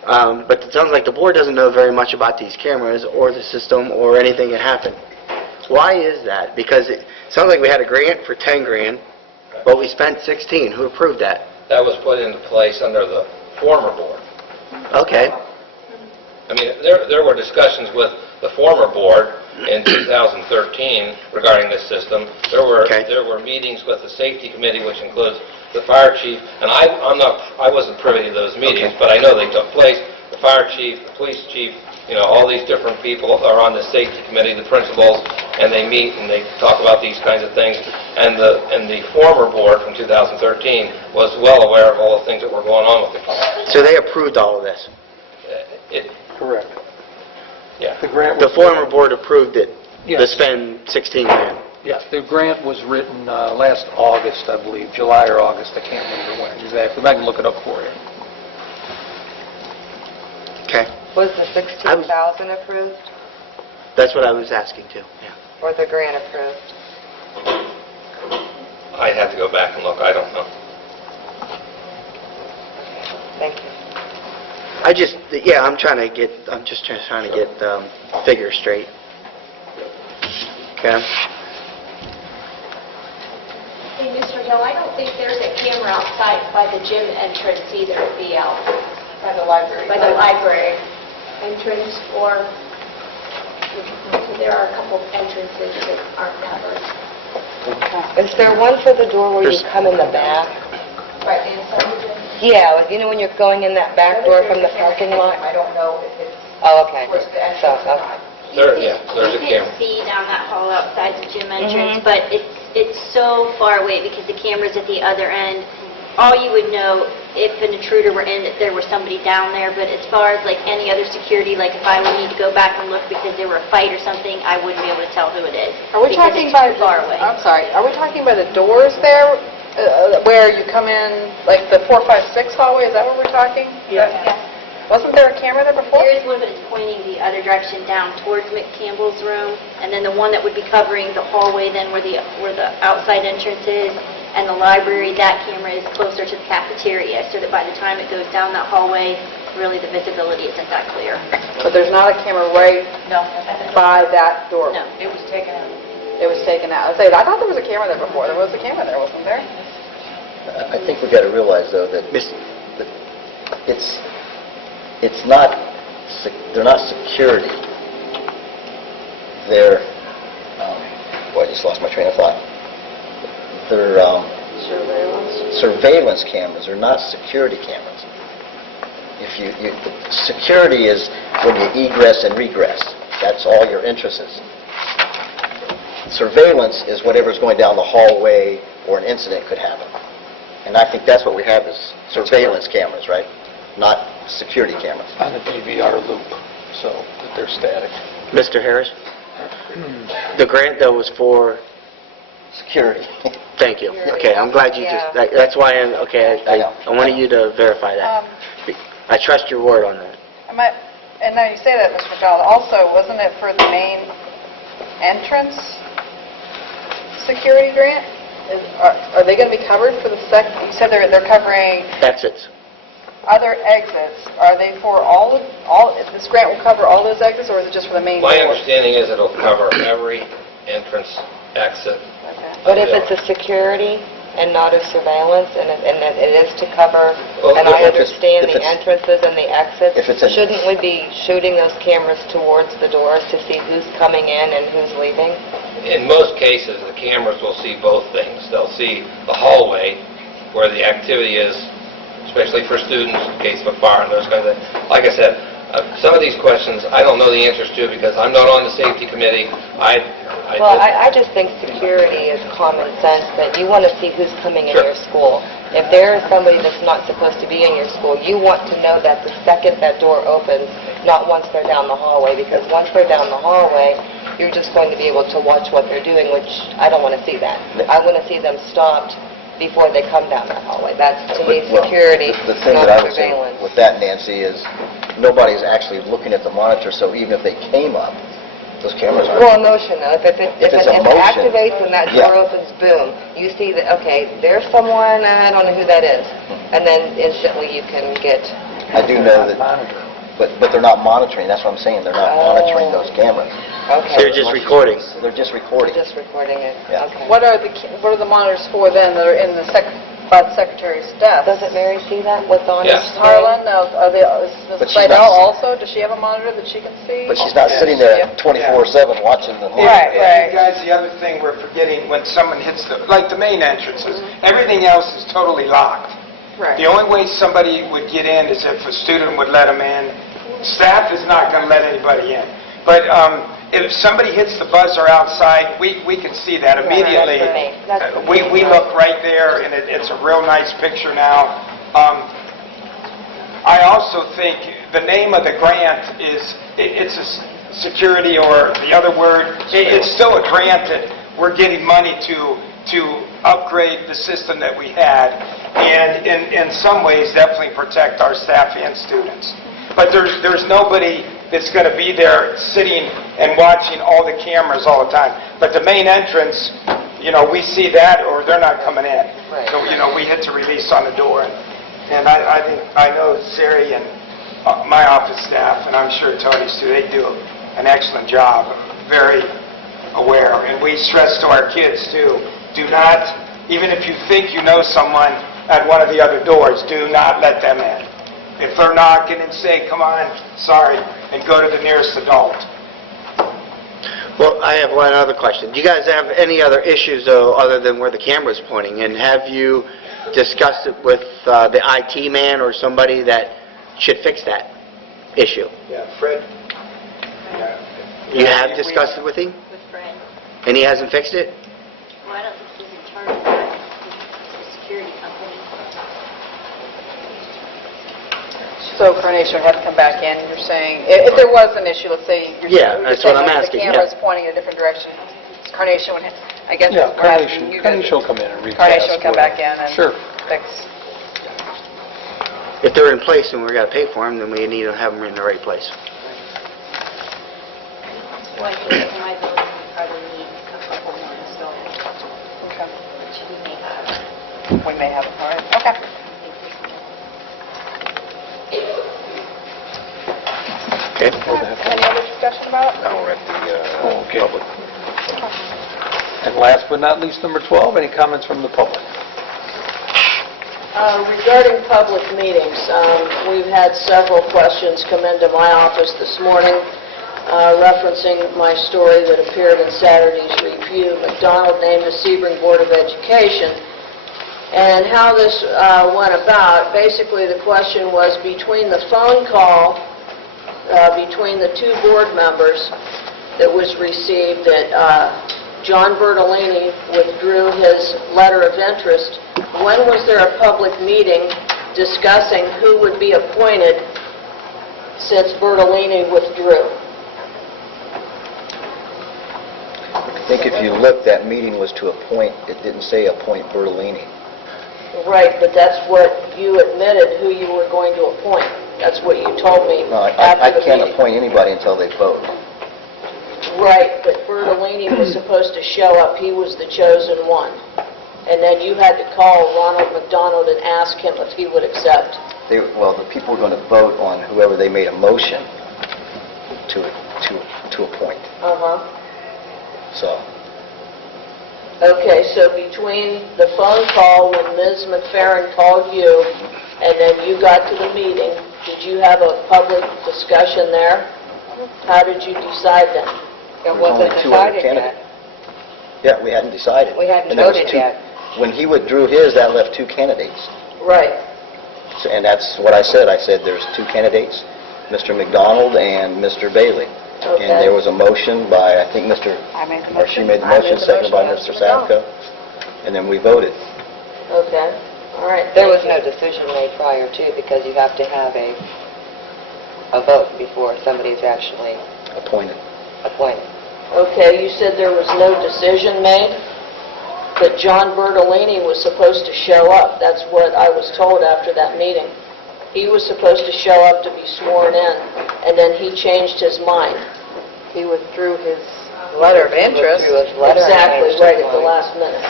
But it sounds like the board doesn't know very much about these cameras or the system or anything that happened. Why is that? Because it sounds like we had a grant for 10 grand, but we spent 16. Who approved that? That was put into place under the former board. Okay. I mean, there were discussions with the former board in 2013 regarding this system. There were meetings with the safety committee, which includes the fire chief, and I wasn't privy to those meetings, but I know they took place. The fire chief, the police chief, all these different people are on the safety committee, the principals, and they meet and they talk about these kinds of things. And the former board from 2013 was well aware of all the things that were going on with the camera. So they approved all of this? Correct. Yeah. The grant The was former board approved it, to Yes. spend 16 grand. Yes, the grant was written last August, I believe, July or August, I can't remember when exactly, but I can look it up for you. Okay. Was the 16,000 approved That's what I was asking too. Yeah. or the grant approved? I'd have to go back and look, I don't know. Thank you. I'm just trying to get figures straight. Okay. Hey, Mr. Hill, I don't think there's a camera outside by the gym entrance either at BL, By the library. by the library entrance, or there are a couple entrances that aren't covered. Is there one for the door where you come in the back? Right, inside the gym? Yeah, like, you know when you're going in that back door from the parking lot? I don't know if it's Oh, okay. towards the So, entrance or okay. not. There's a You camera. can see down that hall outside the gym entrance, Mhm. but it's so far away because the camera's at the other end. All you would know if an intruder were in, that there was somebody down there, but as far as like any other security, like if I would need to go back and look because there were a fight or something, I wouldn't be able to tell who it is. Are we because talking it's by, too far away. I'm sorry, are we talking by the doors there, where you come in, like the 4, 5, 6 hallway, is that what we're talking? Yes. Wasn't there a camera there before? There is one, but it's pointing the other direction down towards McCampbell's room, and then the one that would be covering the hallway then where the outside entrance is, and the library, that camera is closer to the cafeteria, so that by the time it goes down that hallway, really the visibility isn't that clear. But there's not a camera right No. by that door? No. It was taken out. It was taken out. I thought there was a camera there before. There was a camera there, wasn't there? I think we got to realize, though, that that it's not, they're not security. They're, boy, I just lost my train of thought. They're surveillance cameras. They're not security cameras. Security is when you egress and regress. That's all your interest is. Surveillance is whatever's going down the hallway or an incident could happen. And I think that's what we have is surveillance cameras, right? Not security cameras. On a DVR loop, so that they're static. Mr. Harris? The grant, though, was for... Security. Thank you. Okay, I'm glad you just... That's why I wanted you to verify that. I trust your word on that. And now you say that, Mr. McDonald, also, wasn't it for the main entrance security grant? Are they going to be covered for the you said they're covering Exits. other exits. Are they for all, this grant will cover all those exits, or is it just for the main door? My understanding is it'll cover every entrance, exit. Okay. But if it's a security and not a surveillance, and it is to cover, Well, and I if it's- understand if the it's- entrances and the exits, if it's a- shouldn't we be shooting those cameras towards the doors to see who's coming in and who's leaving? In most cases, the cameras will see both things. They'll see the hallway where the activity is, especially for students in case of a fire and those kinds of things. Like I said, some of these questions I don't know the answers to because I'm not on the safety committee. Well, I just think security is common sense, that you want to see who's coming in Sure. your school. If there is somebody that's not supposed to be in your school, you want to know that the second that door opens, not once they're down the hallway, because once they're down the hallway, you're just going to be able to watch what they're doing, which I don't want to see that. I want to see them stopped before they come down that hallway. That's, to me, Well, security, the thing not that I would say surveillance. with that, Nancy, is nobody's actually looking at the monitor, so even if they came up, those cameras aren't. Well, motion, though. If it it's a motion. activates and that Yeah. door opens, boom, you see that, okay, there's someone, I don't know who that is. And then instantly you can get, I do know that, but they're not monitoring, that's what I'm saying, they're not monitoring those cameras. okay. They're just recording. They're just recording. Just recording it, Yeah. okay. What are the monitors for then that are in the by the secretary's desk? Doesn't Mary see that, what's on Yes. it? Harlan, is But Ms. she's Seidel not- also, does she have a monitor that she can see? But she's not sitting there 24/7 watching the monitor. Right, right. You guys, the other thing we're forgetting, when someone hits the main entrances, everything else is totally locked. Right. The only way somebody would get in is if a student would let them in. Staff is not going to let anybody in. But if somebody hits the buzzer outside, we can see that immediately. That's right. We look right there, and it's a real nice picture now. I also think the name of the grant is, it's a security, or the other word, it's still a grant that we're getting money to upgrade the system that we had, and in some ways definitely protect our staff and students. But there's nobody that's going to be there sitting and watching all the cameras all the time. But the main entrance, we see that, or they're not coming in. Right. So, we hit to release on the door. And I know Sari and my office staff, and I'm sure Tony's too, they do an excellent job, very aware. And we stress to our kids too, do not, even if you think you know someone at one of the other doors, do not let them in. If they're knocking, and say, come on, sorry, and go to the nearest adult. Well, I have one other question. Do you guys have any other issues, though, other than where the camera's pointing? And have you discussed it with the IT man or somebody that should fix that issue? Yeah, Fred. You have discussed it with him? With Fred. And he hasn't fixed it? Well, I don't think he's in charge of that. It's a security company. So Carnation would have to come back in, you're saying, if there was an issue, let's say... Yeah, that's what I'm asking, The camera's pointing in a different direction, Carnation would, I guess... Yeah, perhaps Carnation you guys- will come in and recast. Carnation would come back in and Sure. fix... If they're in place and we're going to pay for them, then we need to have them in the right place. Well, I think in my building, we probably need a couple more installers, Okay. which we may have. We may have, all right, okay. Okay? Any other discussion about it? Now we're at the Okay. public. And last but not least, number 12, any comments from the public? Regarding public meetings, we've had several questions come into my office this morning referencing my story that appeared in Saturday's Review, McDonald named the SEBRING Board of Education, and how this went about. Basically, the question was between the phone call between the two board members that was received that John Bertolini withdrew his letter of interest. When was there a public meeting discussing who would be appointed since Bertolini withdrew? I think if you look, that meeting was to appoint, it didn't say appoint Bertolini. Right, but that's what you admitted who you were going to appoint. That's what you told me No, after I the can't meeting. appoint anybody until they vote. Right, but Bertolini was supposed to show up. He was the chosen one. And then you had to call Ronald McDonald and ask him if he would accept. Well, the people were going to vote on whoever they made a motion to appoint. Uh-huh. So, Okay, so between the phone call when Ms. McFerrin called you and then you got to the meeting, did you have a public discussion there? How did you decide then? It There's wasn't only two other decided yet. candidates. Yeah, we hadn't decided. We hadn't And there was voted two- yet. When he withdrew his, that left two candidates. Right. And that's what I said. I said there's two candidates, Mr. McDonald and Mr. Bailey. Okay. And there was a motion by, I think Mr., I made the or she motion. made the I motion, made the seconded by motion. Mr. Savka, and then we voted. Okay. All right. There thank was you. no decision made prior to, because you have to have a vote before somebody's actually Appointed. appointed. Okay, you said there was no decision made, but John Bertolini was supposed to show up. That's what I was told after that meeting. He was supposed to show up to be sworn in, and then he changed his mind. He withdrew his letter of interest. Withdrew his letter and Exactly, changed right his at the mind. last minute.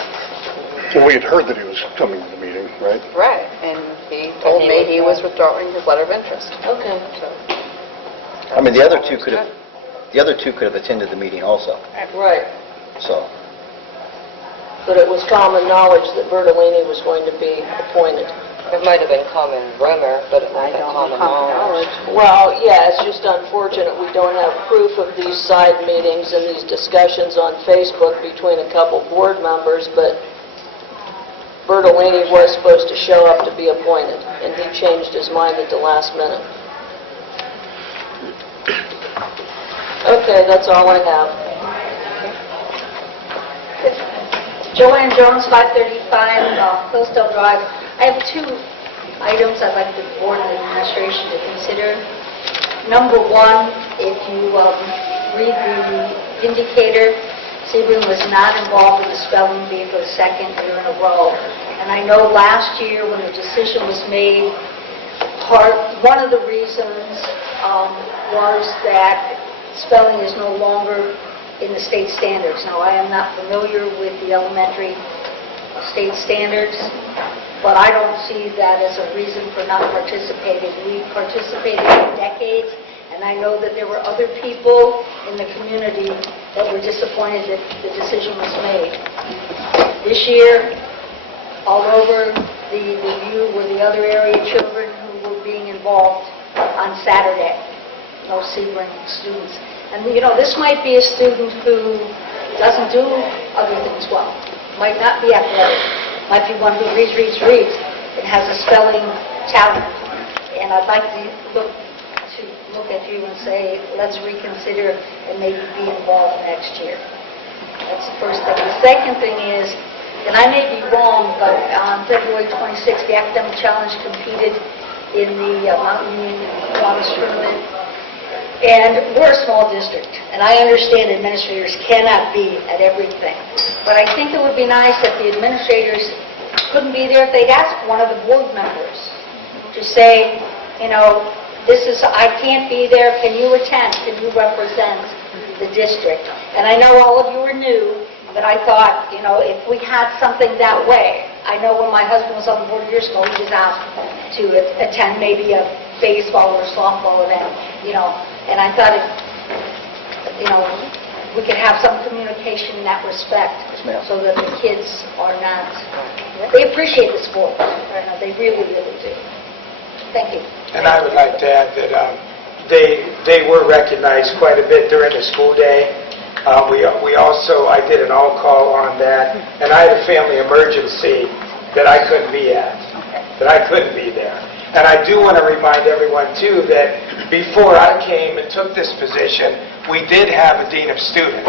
Well, we had heard that he was coming to the meeting, right? Right, and he told me he was withdrawing his letter of interest. Okay. I mean, the other two could have attended the meeting also, Right. so. But it was common knowledge that Bertolini was going to be appointed. It might have been common rumor, but it wasn't common knowledge. Well, yeah, it's just unfortunate we don't have proof of these side meetings and these discussions on Facebook between a couple board members, but Bertolini was supposed to show up to be appointed, and he changed his mind at the last minute. Okay, that's all I have. Joanne Jones, 535 Hillsdale Drive. I have two items I'd like the board and administration to consider. Number one, if you read the indicator, SEBRING was not involved with the spelling bee for the second year in a row. And I know last year when the decision was made, one of the reasons was that spelling is no longer in the state standards. Now, I am not familiar with the elementary state standards, but I don't see that as a reason for not participating. We participated for decades, and I know that there were other people in the community that were disappointed that the decision was made. This year, all over the view were the other area children who were being involved on Saturday, no SEBRING students. And this might be a student who doesn't do other things well, might not be athletic, might be one who reads, and has a spelling talent. And I'd like to look at you and say, let's reconsider and maybe be involved next year. That's the first thing. The second thing is, and I may be wrong, but on February 26th, the Academic Challenge competed in the Mountain Union Kiwanis tournament. And we're a small district, and I understand administrators cannot be at everything. But I think it would be nice if the administrators couldn't be there, if they'd ask one of the board members to say, I can't be there, can you attend, can you represent the district? And I know all of you are new, but I thought, if we had something that way, I know when my husband was on the board years ago, he was asked to attend maybe a baseball or softball event, and I thought, we could have some communication in that respect so that the kids are not, they appreciate the sport. They really, really do. Thank you. And I would like to add that they were recognized quite a bit during the school day. I did an all-call on that, and I had a family emergency that I couldn't be at, that I couldn't be there. And I do want to remind everyone, too, that before I came and took this position, we did have a dean of students.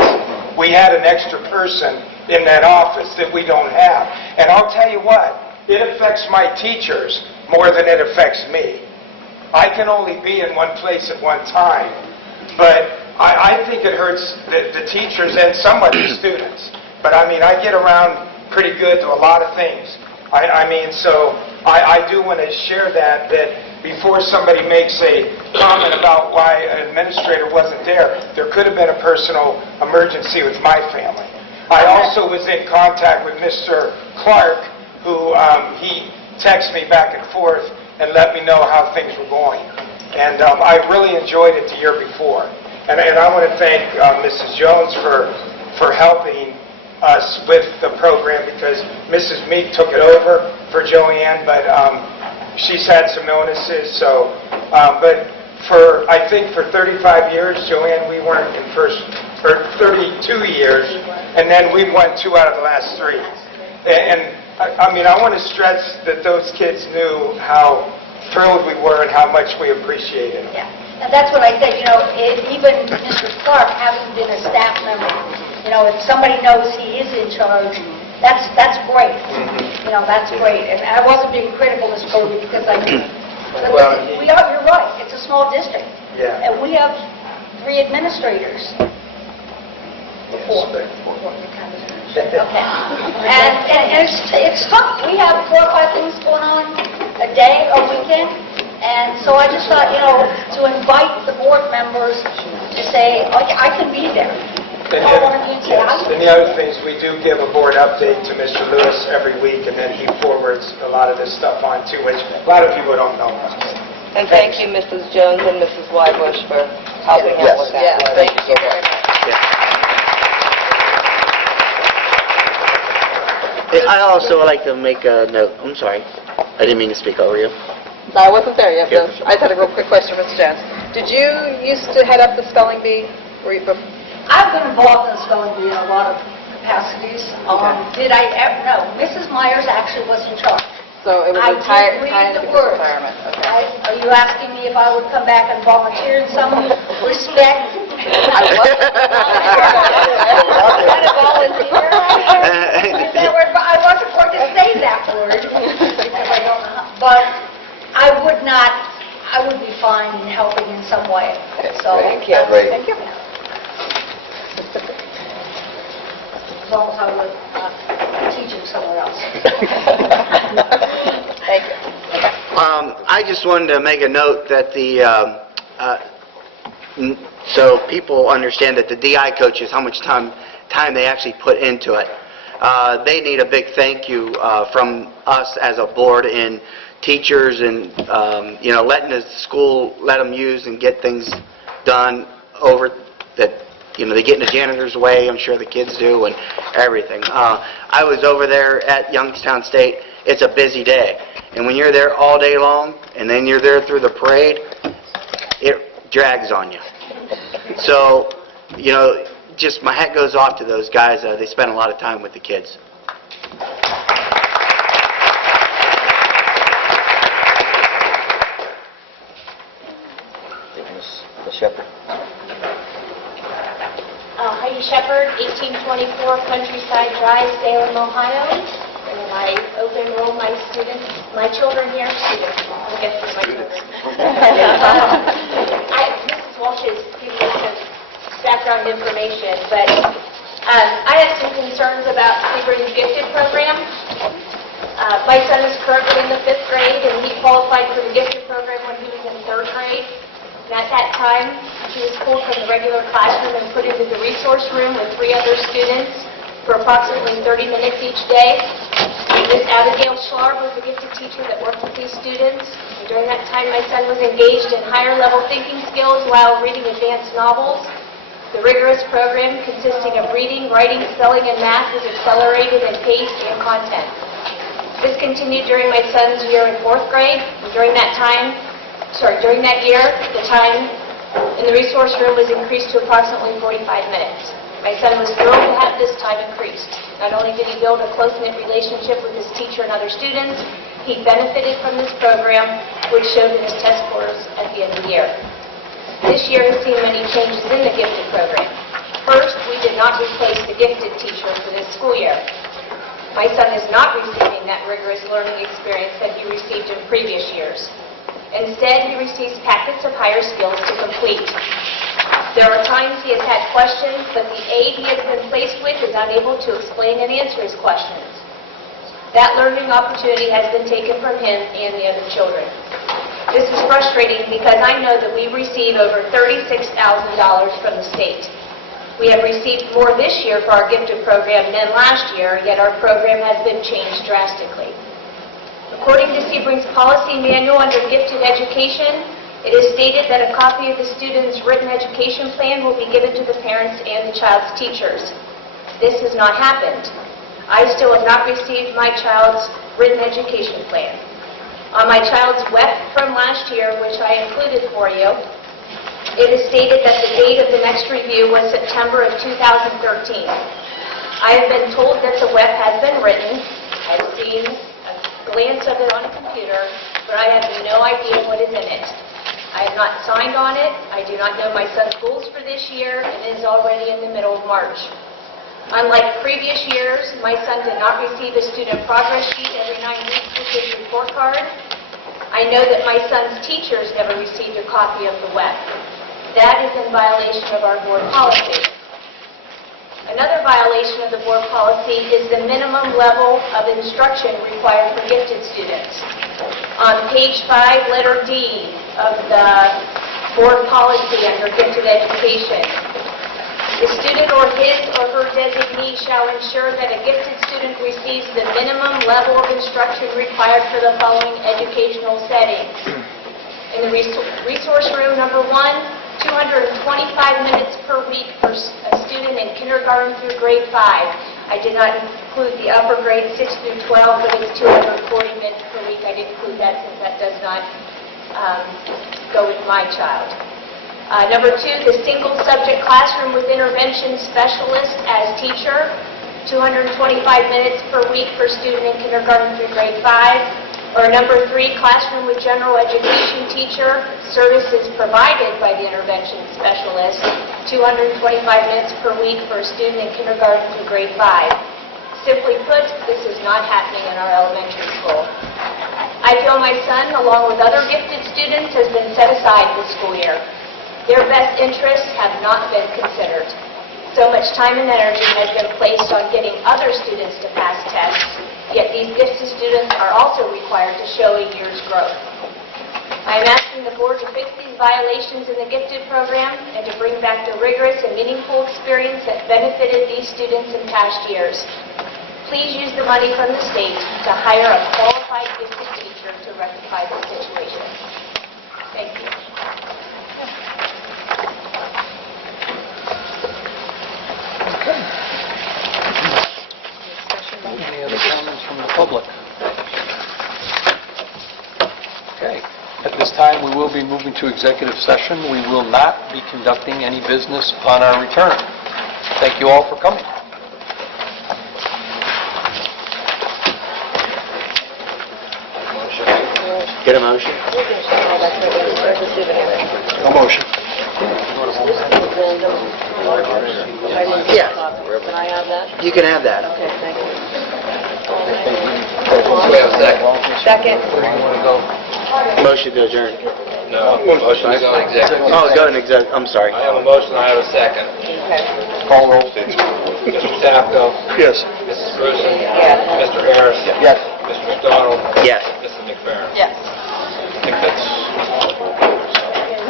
We had an extra person in that office that we don't have. And I'll tell you what, it affects my teachers more than it affects me. I can only be in one place at one time, but I think it hurts the teachers and some of the students. But I get around pretty good to a lot of things. So I do want to share that before somebody makes a comment about why an administrator wasn't there could have been a personal emergency with my family. I also was in contact with Mr. Clark, who he texted me back and forth and let me know how things were going. And I really enjoyed it the year before. And I want to thank Mrs. Jones for helping us with the program, because Mrs. Meek took it over for Joanne, but she's had some illnesses. So, but I think for 35 years, Joanne, we weren't in first, or 32 years, and then we won 2 out of the last 3. And I want to stress that those kids knew how thrilled we were and how much we appreciated them. Yeah, and that's what I said, even Mr. Clark, having been a staff member, if somebody knows he is in charge, that's great. That's great. And I wasn't being critical this Cody because I knew. You're right, it's a small district. Yeah. And we have 3 administrators. Four. Okay. And it's tough. We have 4 or 5 things going on a day or weekend. And so I just thought, to invite the board members to say, I can be there. And the other things, we do give a board update to Mr. Lewis every week, and then he forwards a lot of this stuff on too, which a lot of people don't know. And thank you, Mrs. Jones and Mrs. Wybush, for helping out with that. Yes, thank you so much. I also would like to make a note. I'm sorry. I didn't mean to speak over you. No, I wasn't there yet. Yeah. I just had a real quick question, Ms. Jones. Did you used to head up the spelling bee? I've been involved in spelling bee in a lot of capacities. Did I ever? No. Mrs. Myers actually was in charge. So it was I retired did read the because of words. retirement. Okay. Are you asking me if I would come back and volunteer in some respect? I wasn't. Not a volunteer. I wasn't going to say that word because I don't know. But I would not. I would be find in helping in some way. So, Thank you. Great. Thank you. as long as I was teaching somewhere else. Thank you. I just wanted to make a note that so people understand that the DI coaches, how much time they actually put into it. They need a big thank you from us as a board and teachers and, letting the school, let them use and get things done over that, they get in the janitor's way, I'm sure the kids do, and everything. I was over there at Youngstown State. It's a busy day. And when you're there all day long, and then you're there through the parade, it drags on you. So, just my hat goes off to those guys. They spend a lot of time with the kids. Ms. Shepherd. Heidi Shepherd, 1824 Countryside Drive, Salem, Ohio. And I enroll my students, my children here, students, I guess they're my children. Mrs. Walsh has given me some background information, but I have some concerns about SEBRING's gifted program. My son is currently in the 5th grade, and he qualified for the gifted program when he was in 3rd grade. And at that time, he was pulled from the regular classroom and put into the resource room with 3 other students for approximately 30 minutes each day. Miss Abigail Schlarb was a gifted teacher that worked with these students. And during that time, my son was engaged in higher level thinking skills while reading advanced novels. The rigorous program consisting of reading, writing, spelling, and math was accelerated in pace and content. This continued during my son's year in 4th grade. And during that year, the time in the resource room was increased to approximately 45 minutes. My son was thrilled to have this time increased. Not only did he build a close-knit relationship with his teacher and other students, he benefited from this program, which showed in his test scores at the end of the year. This year has seen many changes in the gifted program. First, we did not replace the gifted teacher for this school year. My son is not receiving that rigorous learning experience that he received in previous years. Instead, he receives packets of higher skills to complete. There are times he has had questions, but the aide he has been placed with is unable to explain and answer his questions. That learning opportunity has been taken from him and the other children. This is frustrating because I know that we receive over $36,000 from the state. We have received more this year for our gifted program than last year, yet our program has been changed drastically. According to SEBRING's policy manual under gifted education, it is stated that a copy of the student's written education plan will be given to the parents and the child's teachers. This has not happened. I still have not received my child's written education plan. On my child's WEP from last year, which I included for you, it is stated that the date of the next review was September of 2013. I have been told that the WEP has been written. I've seen a glance of it on a computer, but I have no idea what is in it. I have not signed on it. I do not know my son's goals for this year, and it is already in the middle of March. Unlike previous years, my son did not receive a student progress sheet every 9 weeks with his report card. I know that my son's teachers never received a copy of the WEP. That is in violation of our board policy. Another violation of the board policy is the minimum level of instruction required for gifted students. On page 5, letter D of the board policy under gifted education, the student or his or her designee shall ensure that a gifted student receives the minimum level of instruction required for the following educational settings. In the resource room number 1, 225 minutes per week for a student in kindergarten through grade 5. I did not include the upper grade 6 through 12, but it's 240 minutes per week. I didn't include that since that does not go with my child. Number 2, the single subject classroom with intervention specialist as teacher, 225 minutes per week for student in kindergarten through grade 5. Or number 3, classroom with general education teacher, services provided by the intervention specialist, 225 minutes per week for a student in kindergarten through grade 5. Simply put, this is not happening in our elementary school. I feel my son, along with other gifted students, has been set aside this school year. Their best interests have not been considered. So much time and energy has been placed on getting other students to pass tests, yet these gifted students are also required to show a year's growth. I am asking the board to fix these violations in the gifted program and to bring back the rigorous and meaningful experience that benefited these students in past years. Please use the money from the state to hire a qualified gifted teacher to rectify the situation. Thank you. Any other comments from the public? Okay. At this time, we will be moving to executive session. We will not be conducting any business upon our return. Thank you all for coming. Get a motion? No motion. Yeah. Can I have that? You can have that. Okay, thank you. We have a second. Second. Where do you want to go? Motion to adjourn. No, motion to go in executive. Oh, go in exec, I'm sorry. I have a motion, I have a second. Call roll. Mr. Tapco? Yes. Mrs. Grusin? Yes. Mr. Harris? Yes. Mr. McDonald? Yes. Mrs. McFerrin? Yes. I think that's